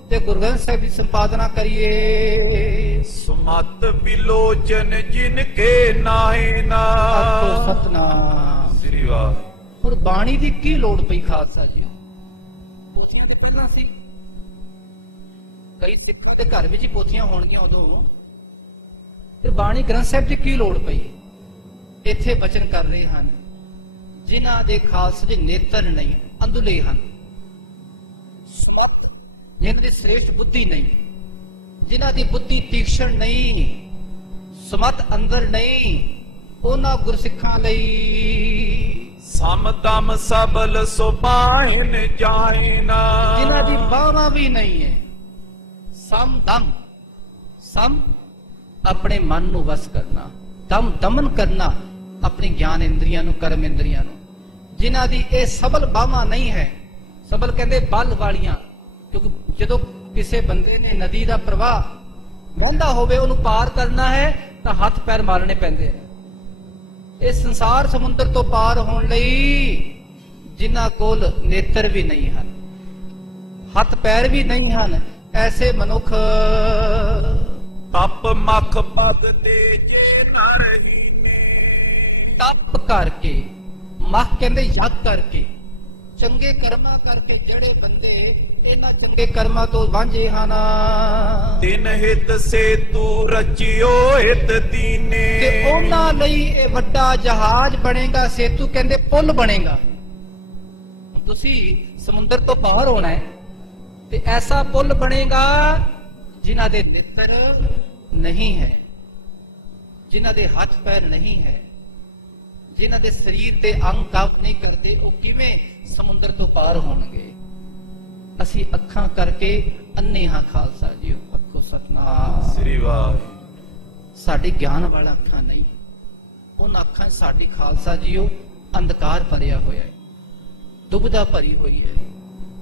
ਤੇ ਗੁਰੂ ਗ੍ਰੰਥ ਸਾਹਿਬ ਦੀ ਸੰਪਾਦਨਾ ਕਰੀਏ। ਸੁਮਤ ਬਿਲੋਚਨ ਜਿਨ ਕੇ ਨਾਹੇ ਨਾ ਆਖੋ ਸਤਨਾਮ ਸ੍ਰੀ ਵਾਹਿਗੁਰੂ। ਹੁਣ ਬਾਣੀ ਦੀ ਕੀ ਲੋੜ ਪਈ ਖਾਲਸਾ ਜੀ? ਪੋਥੀਆਂ ਤੇ ਪਹਿਲਾਂ ਸੀ, ਕਈ ਸਿੱਖਾਂ ਦੇ ਘਰ ਵਿੱਚ ਹੀ ਪੋਥੀਆਂ ਹੋਣਗੀਆਂ ਉਦੋਂ, ਤੇ ਬਾਣੀ ਗ੍ਰੰਥ ਸਾਹਿਬ ਦੀ ਕੀ ਲੋੜ ਪਈ? ਇੱਥੇ ਬਚਨ ਕਰ ਰਹੇ ਹਨ ਜਿਨ੍ਹਾਂ ਦੇ ਖਾਲਸਾ ਜੀ ਨੇਤਰ ਨਹੀਂ, ਅੰਧਲੇ ਹਨ, ਜਿਨ੍ਹਾਂ ਦੀ ਸ੍ਰੇਸ਼ਟ ਬੁੱਧੀ ਨਹੀਂ, ਜਿਨ੍ਹਾਂ ਦੀ ਬੁੱਧੀ ਤੀਕਸ਼ਣ ਨਹੀਂ, ਸਮਤ ਅੰਦਰ ਨਹੀਂ, ਉਹਨਾਂ ਗੁਰਸਿੱਖਾਂ ਲਈ ਸਮਦਮ ਸਬਲ ਸੁਬਾਹਿਨ ਜਾਇਨਾ ਜਿਨ੍ਹਾਂ ਦੀ ਬਾਹਾਂ ਵੀ ਨਹੀਂ ਹੈ, ਸਮ ਦਮ, ਸਮ ਆਪਣੇ ਮਨ ਨੂੰ ਵਸ ਕਰਨਾ, ਦਮ ਦਮਨ ਕਰਨਾ ਆਪਣੀ ਗਿਆਨ ਇੰਦਰੀਆਂ ਨੂੰ, ਕਰਮ ਇੰਦਰੀਆਂ ਨੂੰ। ਜਿਨ੍ਹਾਂ ਦੀ ਇਹ ਸਬਲ ਬਾਹਾਂ ਨਹੀਂ ਹੈ, ਸਬਲ ਕਹਿੰਦੇ ਬਲ ਵਾਲੀਆਂ, ਕਿਉਂਕਿ ਜਦੋਂ ਕਿਸੇ ਬੰਦੇ ਨੇ ਨਦੀ ਦਾ ਪ੍ਰਵਾਹ ਵਹਿੰਦਾ ਹੋਵੇ, ਉਹਨੂੰ ਪਾਰ ਕਰਨਾ ਹੈ ਤਾਂ ਹੱਥ ਪੈਰ ਮਾਰਨੇ ਪੈਂਦੇ ਆ। ਇਸ ਸੰਸਾਰ ਸਮੁੰਦਰ ਤੋਂ ਪਾਰ ਹੋਣ ਲਈ ਜਿਨ੍ਹਾਂ ਕੋਲ ਨੇਤਰ ਵੀ ਨਹੀਂ ਹਨ, ਹੱਥ ਪੈਰ ਵੀ ਨਹੀਂ ਹਨ, ਐਸੇ ਮਨੁੱਖ ਤਪ ਮਖ ਭਗਤੇ ਜੇ ਨਰ ਹੀਨੇ। ਤਪ ਕਰਕੇ, ਮਖ ਕਹਿੰਦੇ ਯੱਗ ਕਰਕੇ, ਚੰਗੇ ਕਰਮਾਂ ਕਰਕੇ ਜਿਹੜੇ ਬੰਦੇ ਇਹਨਾਂ ਚੰਗੇ ਕਰਮਾਂ ਤੋਂ ਵਾਂਝੇ ਹਨ, ਤਿਨ ਹਿਤ ਸੇਤੂ ਰਚਿਓ ਹਿਤ ਦੀਨੇ। ਤੇ ਉਹਨਾਂ ਲਈ ਇਹ ਵੱਡਾ ਜਹਾਜ਼ ਬਣੇਗਾ, ਸੇਤੂ ਕਹਿੰਦੇ ਪੁੱਲ ਬਣੇਗਾ। ਤੁਸੀਂ ਸਮੁੰਦਰ ਤੋਂ ਪਾਰ ਹੋਣਾ ਹੈ ਤੇ ਐਸਾ ਪੁੱਲ ਬਣੇਗਾ ਜਿਨ੍ਹਾਂ ਦੇ ਨੇਤਰ ਨਹੀਂ ਹੈ, ਜਿਨ੍ਹਾਂ ਦੇ ਹੱਥ ਪੈਰ ਨਹੀਂ ਹੈ, ਜਿਨ੍ਹਾਂ ਦੇ ਸਰੀਰ ਤੇ ਅੰਗ ਕੰਮ ਨਹੀਂ ਕਰਦੇ, ਉਹ ਕਿਵੇਂ ਸਮੁੰਦਰ ਤੋਂ ਪਾਰ ਹੋਣਗੇ? ਅਸੀਂ ਅੱਖਾਂ ਕਰਕੇ ਅੰਨੇ ਹਾਂ ਖਾਲਸਾ ਜੀਓ। ਅੱਖੋ ਸਤਨਾਮ ਸ੍ਰੀ ਵਾਹਿਗੁਰੂ। ਸਾਡੀ ਗਿਆਨ ਵਾਲਾ ਅੱਖਾਂ ਨਹੀਂ, ਉਹਨਾਂ ਅੱਖਾਂ 'ਚ ਸਾਡੀ ਖਾਲਸਾ ਜੀਓ ਅੰਧਕਾਰ ਭਰਿਆ ਹੋਇਆ ਹੈ, ਦੁਬਿਧਾ ਭਰੀ ਹੋਈ ਹੈ,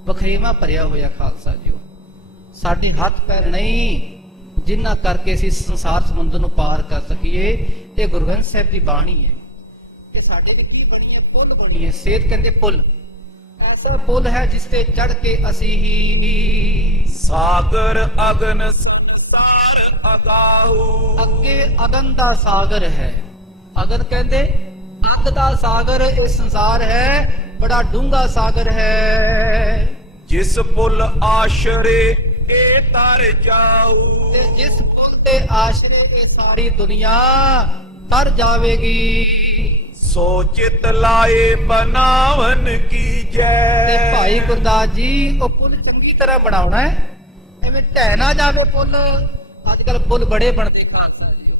ਵਖਰੇਵਾਂ ਭਰਿਆ ਹੋਇਆ ਖਾਲਸਾ ਜੀਓ। ਸਾਡੇ ਹੱਥ ਪੈਰ ਨਹੀਂ ਜਿਨ੍ਹਾਂ ਕਰਕੇ ਅਸੀਂ ਸੰਸਾਰ ਸਮੁੰਦਰ ਨੂੰ ਪਾਰ ਕਰ ਸਕੀਏ। ਇਹ ਗੁਰੂ ਗ੍ਰੰਥ ਸਾਹਿਬ ਦੀ ਬਾਣੀ ਹੈ। ਇਹ ਸਾਡੇ ਲਈ ਕੀ ਬਣੀ ਹੈ? ਪੁੱਲ ਬਣੀ ਹੈ। ਸੇਤ ਕਹਿੰਦੇ ਪੁੱਲ, ਐਸਾ ਪੁੱਲ ਹੈ ਜਿਸ ਤੇ ਚੜ ਕੇ ਅਸੀਂ ਹੀ ਸਾਗਰ ਅਗਨ ਸੰਸਾਰ ਅਗਾਹੂ। ਅੱਗੇ ਅਗਨ ਦਾ ਸਾਗਰ ਹੈ। ਅਗਨ ਕਹਿੰਦੇ ਅੱਗ ਦਾ ਸਾਗਰ ਇਹ ਸੰਸਾਰ ਹੈ, ਬੜਾ ਡੂੰਘਾ ਸਾਗਰ ਹੈ। ਜਿਸ ਪੁੱਲ ਆਸ਼ਰੇ ਇਹ ਤਰ ਜਾਊ। ਤੇ ਜਿਸ ਪੁੱਲ ਤੇ ਆਸ਼ਰੇ ਇਹ ਸਾਰੀ ਦੁਨੀਆ ਤਰ ਜਾਵੇਗੀ। ਸੋਚਿਤ ਲਾਏ ਬਨਾਵਨ ਕੀ ਜੈ। ਤੇ ਭਾਈ ਗੁਰਦਾਸ ਜੀ ਉਹ ਪੁੱਲ ਚੰਗੀ ਤਰ੍ਹਾਂ ਬਣਾਉਣਾ ਹੈ, ਐਵੇਂ ਢਹਿ ਨਾ ਜਾਵੇ ਪੁੱਲ। ਅੱਜ ਕੱਲ ਪੁੱਲ ਬੜੇ ਬਣਦੇ ਖਾਲਸਾ ਜੀ,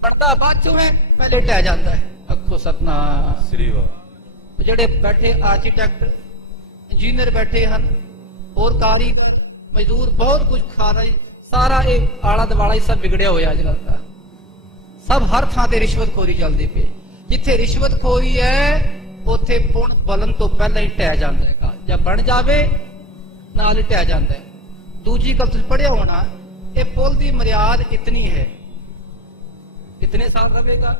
ਬਣਦਾ ਬਾਅਦ ਚੋਂ ਹੈ, ਪਹਿਲੇ ਢਹਿ ਜਾਂਦਾ ਹੈ। ਅੱਖੋ ਸਤਨਾਮ ਸ੍ਰੀ ਵਾਹਿਗੁਰੂ। ਜਿਹੜੇ ਬੈਠੇ ਆਰਕੀਟੈਕਟ, ਇੰਜੀਨੀਅਰ ਬੈਠੇ ਹਨ, ਹੋਰ ਕਾਰੀ ਮਜ਼ਦੂਰ, ਬਹੁਤ ਕੁਝ ਖਾ ਰਹੇ, ਸਾਰਾ ਇਹ ਆਲਾ ਦੁਆਲਾ ਹੀ ਸਭ ਵਿਗੜਿਆ ਹੋਇਆ ਅੱਜ ਕੱਲ ਦਾ। ਸਭ ਹਰ ਥਾਂ ਤੇ ਰਿਸ਼ਵਤਖੋਰੀ ਚੱਲਦੀ ਪਈ। ਜਿੱਥੇ ਰਿਸ਼ਵਤਖੋਰੀ ਹੈ ਉੱਥੇ ਪੁਣ ਬਲਨ ਤੋਂ ਪਹਿਲਾਂ ਹੀ ਢਹਿ ਜਾਂਦਾ ਹੈ, ਜਾਂ ਬਣ ਜਾਵੇ ਨਾਲ ਹੀ ਢਹਿ ਜਾਂਦਾ ਹੈ। ਦੂਜੀ ਗੱਲ ਤੁਸੀਂ ਪੜ੍ਹਿਆ ਹੋਣਾ, ਇਹ ਪੁੱਲ ਦੀ ਮਰਿਆਦ ਇਤਨੀ ਹੈ, ਕਿਤਨੇ ਸਾਲ ਰਹੇਗਾ,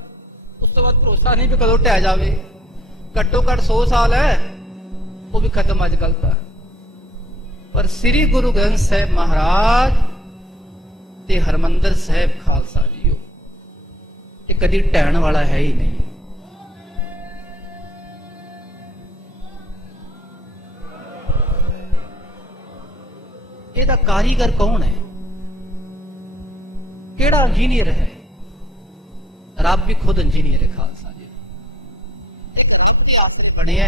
ਉਸ ਤੋਂ ਬਾਅਦ ਭਰੋਸਾ ਨਹੀਂ ਵੀ ਕਦੋਂ ਢਹਿ ਜਾਵੇ। ਘੱਟੋ ਘੱਟ 100 ਸਾਲ ਹੈ, ਉਹ ਵੀ ਖਤਮ ਅੱਜ ਕੱਲ ਦਾ। ਪਰ ਸ੍ਰੀ ਗੁਰੂ ਗ੍ਰੰਥ ਸਾਹਿਬ ਮਹਾਰਾਜ ਤੇ ਹਰਮੰਦਰ ਸਾਹਿਬ ਖਾਲਸਾ ਜੀਓ, ਇਹ ਕਦੀ ਢਹਿਣ ਵਾਲਾ ਹੈ ਹੀ ਨਹੀਂ। ਇਹਦਾ ਕਾਰੀਗਰ ਕੌਣ ਹੈ? ਕਿਹੜਾ ਇੰਜੀਨੀਅਰ ਹੈ? ਰੱਬ ਵੀ ਖੁਦ ਇੰਜੀਨੀਅਰ ਹੈ ਖਾਲਸਾ ਜੀ। ਇੱਕ ਰੱਬ ਦੇ ਆਸਰੇ ਬਣਿਆ,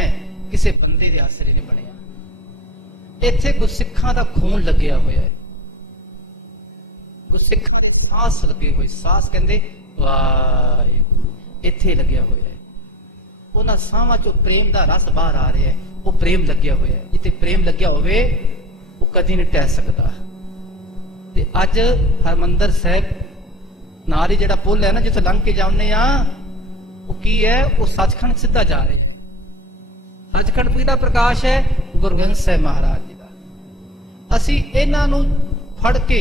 ਕਿਸੇ ਬੰਦੇ ਦੇ ਆਸਰੇ ਨਹੀਂ ਬਣਿਆ। ਇੱਥੇ ਗੁਰਸਿੱਖਾਂ ਦਾ ਖੂਨ ਲੱਗਿਆ ਹੋਇਆ ਹੈ, ਗੁਰਸਿੱਖਾਂ ਦੇ ਸਾਹ ਲੱਗੇ ਹੋਏ। ਸਾਹ ਕਹਿੰਦੇ ਵਾਹਿਗੁਰੂ, ਇੱਥੇ ਲੱਗਿਆ ਹੋਇਆ ਹੈ। ਉਹਨਾਂ ਸਾਹਾਂ ਚੋਂ ਪ੍ਰੇਮ ਦਾ ਰਸ ਬਾਹਰ ਆ ਰਿਹਾ ਹੈ, ਉਹ ਪ੍ਰੇਮ ਲੱਗਿਆ ਹੋਇਆ ਹੈ। ਜਿੱਥੇ ਪ੍ਰੇਮ ਲੱਗਿਆ ਹੋਵੇ ਉਹ ਕਦੀ ਨਹੀਂ ਟਹਿ ਸਕਦਾ। ਤੇ ਅੱਜ ਹਰਮੰਦਰ ਸਾਹਿਬ ਨਾਲ ਹੀ ਜਿਹੜਾ ਪੁੱਲ ਹੈ ਨਾ, ਜਿੱਥੇ ਲੰਘ ਕੇ ਜਾਂਦੇ ਆ, ਉਹ ਕੀ ਹੈ? ਉਹ ਸੱਚਖੰਡ ਸਿੱਧਾ ਜਾ ਰਿਹਾ ਹੈ। ਸੱਚਖੰਡ ਕਿਹਦਾ ਪ੍ਰਕਾਸ਼ ਹੈ? ਗੁਰੂ ਗ੍ਰੰਥ ਸਾਹਿਬ ਮਹਾਰਾਜ ਜੀ ਦਾ। ਅਸੀਂ ਇਹਨਾਂ ਨੂੰ ਫੜ ਕੇ,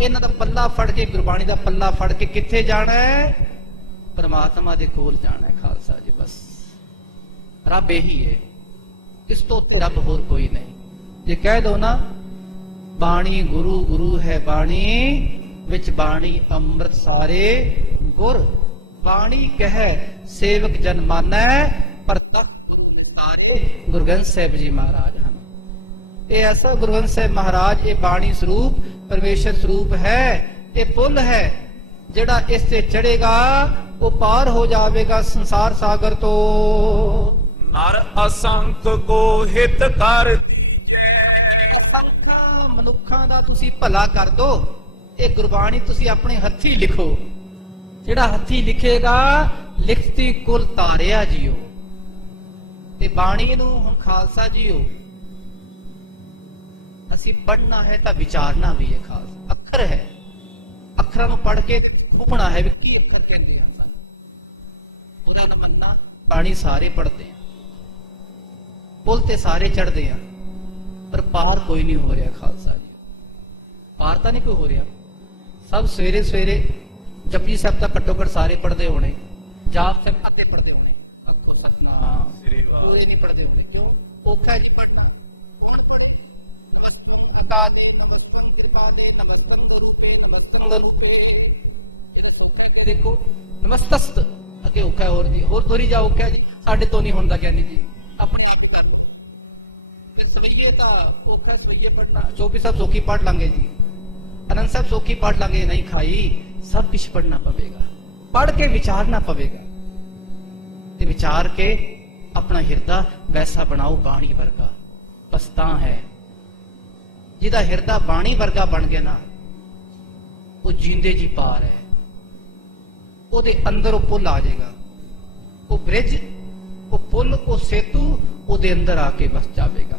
ਇਹਨਾਂ ਦਾ ਪੱਲਾ ਫੜ ਕੇ, ਗੁਰਬਾਣੀ ਦਾ ਪੱਲਾ ਫੜ ਕੇ ਕਿੱਥੇ ਜਾਣਾ ਹੈ? ਪਰਮਾਤਮਾ ਦੇ ਕੋਲ ਜਾਣਾ ਹੈ ਖਾਲਸਾ ਜੀ। ਬਸ ਰੱਬ ਇਹੀ ਹੈ, ਇਸ ਤੋਂ ਉੱਤੇ ਰੱਬ ਹੋਰ ਕੋਈ ਨਹੀਂ। ਜੇ ਕਹਿ ਦੋ ਨਾ ਬਾਣੀ ਗੁਰੂ, ਗੁਰੂ ਹੈ ਬਾਣੀ, ਵਿੱਚ ਬਾਣੀ ਅੰਮ੍ਰਿਤ ਸਾਰੇ ਗੁਰ। ਬਾਣੀ ਕਹੈ ਸੇਵਕ ਜਨ ਮਾਨੈ, ਪਰ ਤਖਤ ਗੁਰੂ ਨਿਤਾਰੇ। ਗੁਰੂ ਗ੍ਰੰਥ ਸਾਹਿਬ ਜੀ ਮਹਾਰਾਜ ਹਨ। ਇਹ ਐਸਾ ਗੁਰੂ ਗ੍ਰੰਥ ਸਾਹਿਬ ਮਹਾਰਾਜ, ਇਹ ਬਾਣੀ ਸਰੂਪ ਪਰਮੇਸ਼ਰ ਸਰੂਪ ਹੈ। ਇਹ ਪੁੱਲ ਹੈ, ਜਿਹੜਾ ਇਸ ਤੇ ਚੜੇਗਾ ਉਹ ਪਾਰ ਹੋ ਜਾਵੇਗਾ ਸੰਸਾਰ ਸਾਗਰ ਤੋਂ। ਨਰ ਅਸੰਖ ਕੋ ਹਿਤ ਕਰ ਮਨੁੱਖਾਂ ਦਾ ਤੁਸੀਂ ਭਲਾ ਕਰ ਦੋ। ਇਹ ਗੁਰਬਾਣੀ ਤੁਸੀਂ ਆਪਣੇ ਹੱਥੀ ਲਿਖੋ। ਜਿਹੜਾ ਹੱਥੀ ਲਿਖੇਗਾ ਲਿਖਤੀ ਕੁਲ ਤਾਰਿਆ ਜੀਓ। ਤੇ ਬਾਣੀ ਨੂੰ ਹੁਣ ਖਾਲਸਾ ਜੀਓ ਅਸੀਂ ਅਸੀਂ ਪੜ੍ਹਨਾ ਹੈ ਤਾਂ ਵਿਚਾਰਨਾ ਵੀ ਹੈ। ਖਾਸ ਅੱਖਰ ਹੈ, ਅੱਖਰਾਂ ਨੂੰ ਪੜ੍ਹ ਕੇ ਉਪਣਾ ਹੈ ਵੀ ਕੀ ਅੱਖਰ ਕਹਿੰਦੇ ਆ ਸਾਨੂੰ। ਉਹਦਾ ਨਾ ਮੰਨਣਾ, ਬਾਣੀ ਸਾਰੇ ਪੜ੍ਹਦੇ ਆ, ਪੁੱਲ ਤੇ ਸਾਰੇ ਚੜ੍ਹਦੇ ਆ, ਪਰ ਪਾਰ ਕੋਈ ਨਹੀਂ ਹੋ ਰਿਹਾ। ਖਾਲਸਾ ਜੀ ਪਾਰ ਤਾਂ ਨਹੀਂ ਕੋਈ ਹੋ ਰਿਹਾ। ਸਭ ਸਵੇਰੇ ਸਵੇਰੇ ਜਪਜੀ ਸਾਹਿਬ ਤਾਂ ਘੱਟੋ ਘੱਟ ਸਾਰੇ ਪੜ੍ਹਦੇ ਹੋਣੇ, ਜਾਪ ਸਾਹਿਬ ਅੱਧੇ ਪੜ੍ਹਦੇ ਹੋਣੇ, ਆਖੋ ਸਤਨਾਮ ਸ੍ਰੀ ਵਾਹਿਗੁਰੂ। ਪੂਰੇ ਨਹੀਂ ਪੜ੍ਹਦੇ ਹੋਣੇ। ਕਿਉਂ? ਔਖਾ ਜੀ ਪੜ੍ਹਨਾ। ਨਮਸਤੰ ਕਿਰਪਾਲੇ ਨਮਸਤੰ ਰੂਪੇ ਨਮਸਤੰ ਰੂਪੇ, ਇਹਦਾ ਸੋਚਿਆ ਕਿ ਦੇਖੋ ਨਮਸਤਸਤ ਅੱਗੇ ਔਖਾ, ਹੋਰ ਜੀ ਹੋਰ ਥੋੜੀ ਜਾ ਔਖਾ ਜੀ, ਸਾਡੇ ਤੋਂ ਨਹੀਂ ਹੁੰਦਾ ਗਿਆਨੀ ਜੀ, ਆਪਣੇ ਆਪ ਹੀ ਕਰ ਲਓ। ਸਵਈਏ ਤਾਂ ਔਖਾ, ਸਵਈਏ ਪੜ੍ਹਨਾ, ਚੌਪੀ ਸਾਹਿਬ ਸੌਖੀ ਪੜ੍ਹ ਲਾਂਗੇ ਜੀ, ਅਨੰਦ ਸਾਹਿਬ ਸੌਖੀ ਪੜ੍ਹ ਲਾਂਗੇ, ਨਹੀਂ ਖਾਈ ਸਭ ਕੁਛ ਪੜ੍ਹਨਾ ਪਵੇਗਾ, ਪੜ੍ਹ ਕੇ ਵਿਚਾਰਨਾ ਪਵੇਗਾ, ਤੇ ਵਿਚਾਰ ਕੇ ਆਪਣਾ ਹਿਰਦਾ ਵੈਸਾ ਬਣਾਓ ਬਾਣੀ ਵਰਗਾ। ਪਛਤਾ ਹੈ ਜਿਹਦਾ ਹਿਰਦਾ ਬਾਣੀ ਵਰਗਾ ਬਣ ਗਿਆ ਨਾ, ਉਹ ਜੀਂਦੇ ਜੀ ਪਾਰ ਹੈ, ਉਹਦੇ ਅੰਦਰ ਉਹ ਪੁੱਲ ਆ ਜਾਏਗਾ, ਉਹ ਬ੍ਰਿਜ, ਉਹ ਪੁੱਲ, ਉਹ ਸੇਤੂ ਉਹਦੇ ਅੰਦਰ ਆ ਕੇ ਵਸ ਜਾਵੇਗਾ।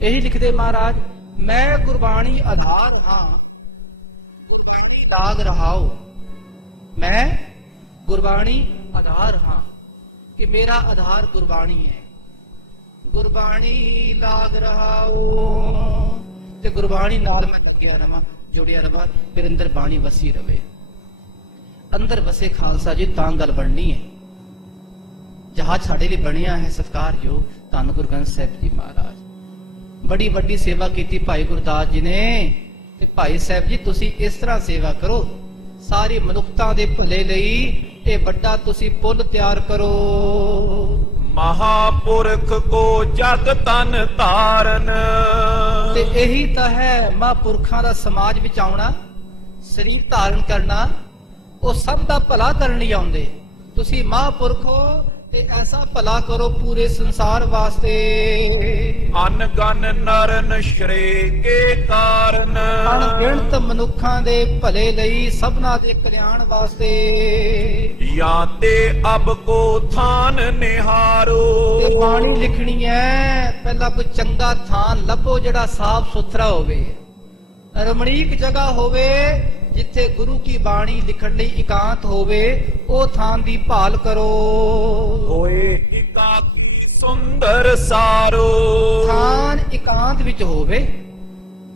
ਇਹੀ ਲਿਖਦੇ ਮਹਾਰਾਜ, ਮੈਂ ਗੁਰਬਾਣੀ ਆਧਾਰ ਹਾਂ ਲਾਗ ਰਹਾਓ, ਮੈਂ ਗੁਰਬਾਣੀ ਆਧਾਰ ਹਾਂ, ਕਿ ਮੇਰਾ ਆਧਾਰ ਗੁਰਬਾਣੀ ਹੈ। ਗੁਰਬਾਣੀ ਲਾਗ ਰਹਾਓ, ਤੇ ਗੁਰਬਾਣੀ ਨਾਲ ਮੈਂ ਲੱਗਿਆ ਰਵਾਂ, ਜੁੜਿਆ ਰਵਾਂ, ਫਿਰ ਅੰਦਰ ਬਾਣੀ ਵਸੀ ਰਵੇ। ਅੰਦਰ ਵਸੇ ਖਾਲਸਾ ਜੀ ਤਾਂ ਗੱਲ ਬਣਨੀ ਹੈ। ਜਹਾਜ਼ ਸਾਡੇ ਲਈ ਬਣਿਆ ਹੈ ਸਤਿਕਾਰਯੋਗ ਧੰਨ ਗੁਰੂ ਗ੍ਰੰਥ ਸਾਹਿਬ ਜੀ ਮਹਾਰਾਜ। ਬੜੀ ਵੱਡੀ ਸੇਵਾ ਕੀਤੀ ਭਾਈ ਗੁਰਦਾਸ ਜੀ ਨੇ, ਤੇ ਭਾਈ ਸਾਹਿਬ ਜੀ ਤੁਸੀਂ ਇਸ ਤਰ੍ਹਾਂ ਸੇਵਾ ਕਰੋ, ਸਾਰੀ ਮਨੁੱਖਤਾ ਦੇ ਭਲੇ ਲਈ ਇਹ ਵੱਡਾ ਤੁਸੀਂ ਪੁੱਲ ਤਿਆਰ ਕਰੋ। ਮਹਾਪੁਰਖ ਕੋ ਜਗ ਤਨ ਧਾਰਨ, ਤੇ ਇਹੀ ਤਾਂ ਹੈ ਮਹਾਂਪੁਰਖਾਂ ਦਾ ਸਮਾਜ ਵਿੱਚ ਆਉਣਾ, ਸਰੀਰ ਧਾਰਨ ਕਰਨਾ, ਉਹ ਸਭ ਦਾ ਭਲਾ ਕਰਨ ਲਈ ਆਉਂਦੇ। ਤੁਸੀਂ ਮਹਾਂਪੁਰਖ ਹੋ ਤੇ ਐਸਾ ਭਲਾ ਕਰੋ ਪੂਰੇ ਸੰਸਾਰ ਵਾਸਤੇ। ਅਨਗਨ ਨਰਨ ਸ਼੍ਰੇ ਕੇ ਕਾਰਨ, ਅਣਗਿਣਤ ਮਨੁੱਖਾਂ ਦੇ ਭਲੇ ਲਈ, ਸਭਨਾ ਦੇ ਕਲਿਆਣ ਵਾਸਤੇ। ਜਾਂ ਤੇ ਅਬ ਕੋ ਥਾਨ ਨਿਹਾਰੋ, ਤੇ ਬਾਣੀ ਲਿਖਣੀ ਹੈ, ਪਹਿਲਾਂ ਕੋਈ ਚੰਗਾ ਥਾਨ ਲੱਭੋ ਜਿਹੜਾ ਸਾਫ਼ ਸੁਥਰਾ ਹੋਵੇ, ਰਮਣੀਕ ਜਗ੍ਹਾ ਹੋਵੇ, ਜਿੱਥੇ ਗੁਰੂ ਕੀ ਬਾਣੀ ਲਿਖਣ ਲਈ ਇਕਾਂਤ ਹੋਵੇ, ਉਹ ਥਾਨ ਦੀ ਭਾਲ ਕਰੋ। ਹੋਏ ਇਕਾਕੀ ਸੁੰਦਰ ਸਾਰੋ, ਥਾਨ ਇਕਾਂਤ ਵਿੱਚ ਹੋਵੇ,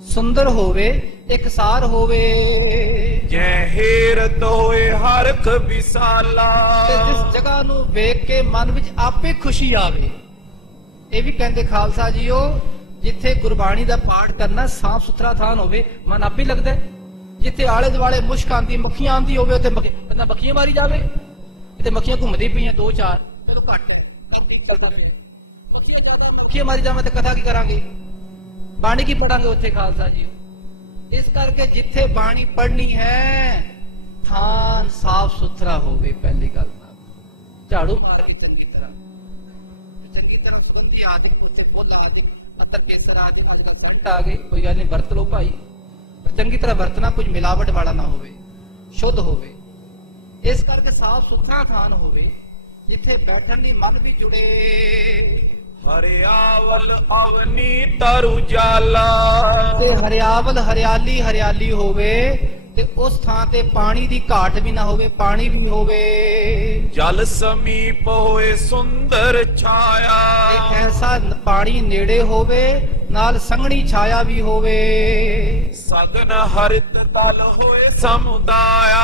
ਸੁੰਦਰ ਹੋਵੇ, ਇਕਸਾਰ ਹੋਵੇ, ਜੈ ਹੇਰਤ ਹੋਏ ਹਰਖ ਵਿਸਾਲਾ, ਤੇ ਜਿਸ ਜਗ੍ਹਾ ਨੂੰ ਵੇਖ ਕੇ ਮਨ ਵਿੱਚ ਆਪੇ ਖੁਸ਼ੀ ਆਵੇ। ਇਹ ਵੀ ਕਹਿੰਦੇ ਖਾਲਸਾ ਜੀਓ, ਜਿੱਥੇ ਗੁਰਬਾਣੀ ਦਾ ਪਾਠ ਕਰਨਾ ਸਾਫ਼ ਸੁਥਰਾ ਥਾਨ ਹੋਵੇ, ਮਨ ਆਪੇ ਲੱਗਦਾ। ਜਿੱਥੇ ਆਲੇ ਦੁਆਲੇ ਮੁਸ਼ਕ ਆਂਦੀ, ਮੱਖੀਆਂ ਆਂਦੀ ਹੋਵੇ, ਉੱਥੇ ਬੰਦਾ ਮੱਖੀਆਂ ਮਾਰੀ ਜਾਵੇ। ਇੱਥੇ ਮੱਖੀਆਂ ਘੁੰਮਦੀ ਪਈਆਂ ਦੋ ਚਾਰ, ਚਲੋ ਘੱਟ ਮੱਖੀਆਂ ਮਾਰੀ ਜਾਵੇ ਤੇ ਕਥਾ ਕੀ ਕਰਾਂਗੇ, ਬਾਣੀ ਕੀ ਪੜਾਂਗੇ ਉੱਥੇ ਖਾਲਸਾ ਜੀ। ਇਸ ਕਰਕੇ ਜਿੱਥੇ ਬਾਣੀ ਪੜ੍ਹਨੀ ਹੈ ਥਾਨ ਸਾਫ਼ ਸੁਥਰਾ ਹੋਵੇ। ਪਹਿਲੀ ਗੱਲ ਝਾੜੂ ਮਾਰ ਕੇ ਚੰਗੀ ਤਰ੍ਹਾਂ ਸੁਗੰਧੀ ਆਦਿ, ਉੱਥੇ ਫੁੱਲ ਆਦਿ, ਪੱਤਰ ਕੇਸਰ ਆਦਿ, ਅੰਦਰ ਫੱਟ ਆ ਗਏ, ਕੋਈ ਗੱਲ ਨਹੀਂ ਵਰਤ ਲਓ ਭਾਈ, ਪਰ ਚੰਗੀ ਤਰ੍ਹਾਂ ਵਰਤਣਾ, ਕੁਝ ਮਿਲਾਵਟ ਵਾਲਾ ਨਾ ਹੋਵੇ, ਸ਼ੁੱਧ ਹੋਵੇ। ਇਸ ਕਰਕੇ ਸਾਫ਼ ਸੁਥਰਾ ਥਾਨ ਹੋਵੇ, ਜਿੱਥੇ ਬੈਠਣ ਲਈ ਮਨ ਵੀ ਜੁੜੇ। ਹਰਿਆਵਲ ਅਵਨੀ ਤਰੁ ਜਾਲਾ, ਤੇ ਹਰਿਆਵਲ ਹਰਿਆਲੀ ਹਰਿਆਲੀ ਹੋਵੇ, ਤੇ ਉਸ ਥਾਂ ਤੇ ਪਾਣੀ ਦੀ ਘਾਟ ਵੀ ਨਾ ਹੋਵੇ, ਪਾਣੀ ਵੀ ਹੋਵੇ। ਜਲ ਸਮੀਪ ਹੋਏ ਸੁੰਦਰ ਛਾਇਆ, ਤੇ ਐਸਾ ਪਾਣੀ ਨੇੜੇ ਹੋਵੇ, ਨਾਲ ਸੰਘਣੀ ਛਾਇਆ ਵੀ ਹੋਵੇ। ਸਗਨ ਹਰਿਤ ਤਲ ਹੋਏ ਸਮੁਦਾਇਆ,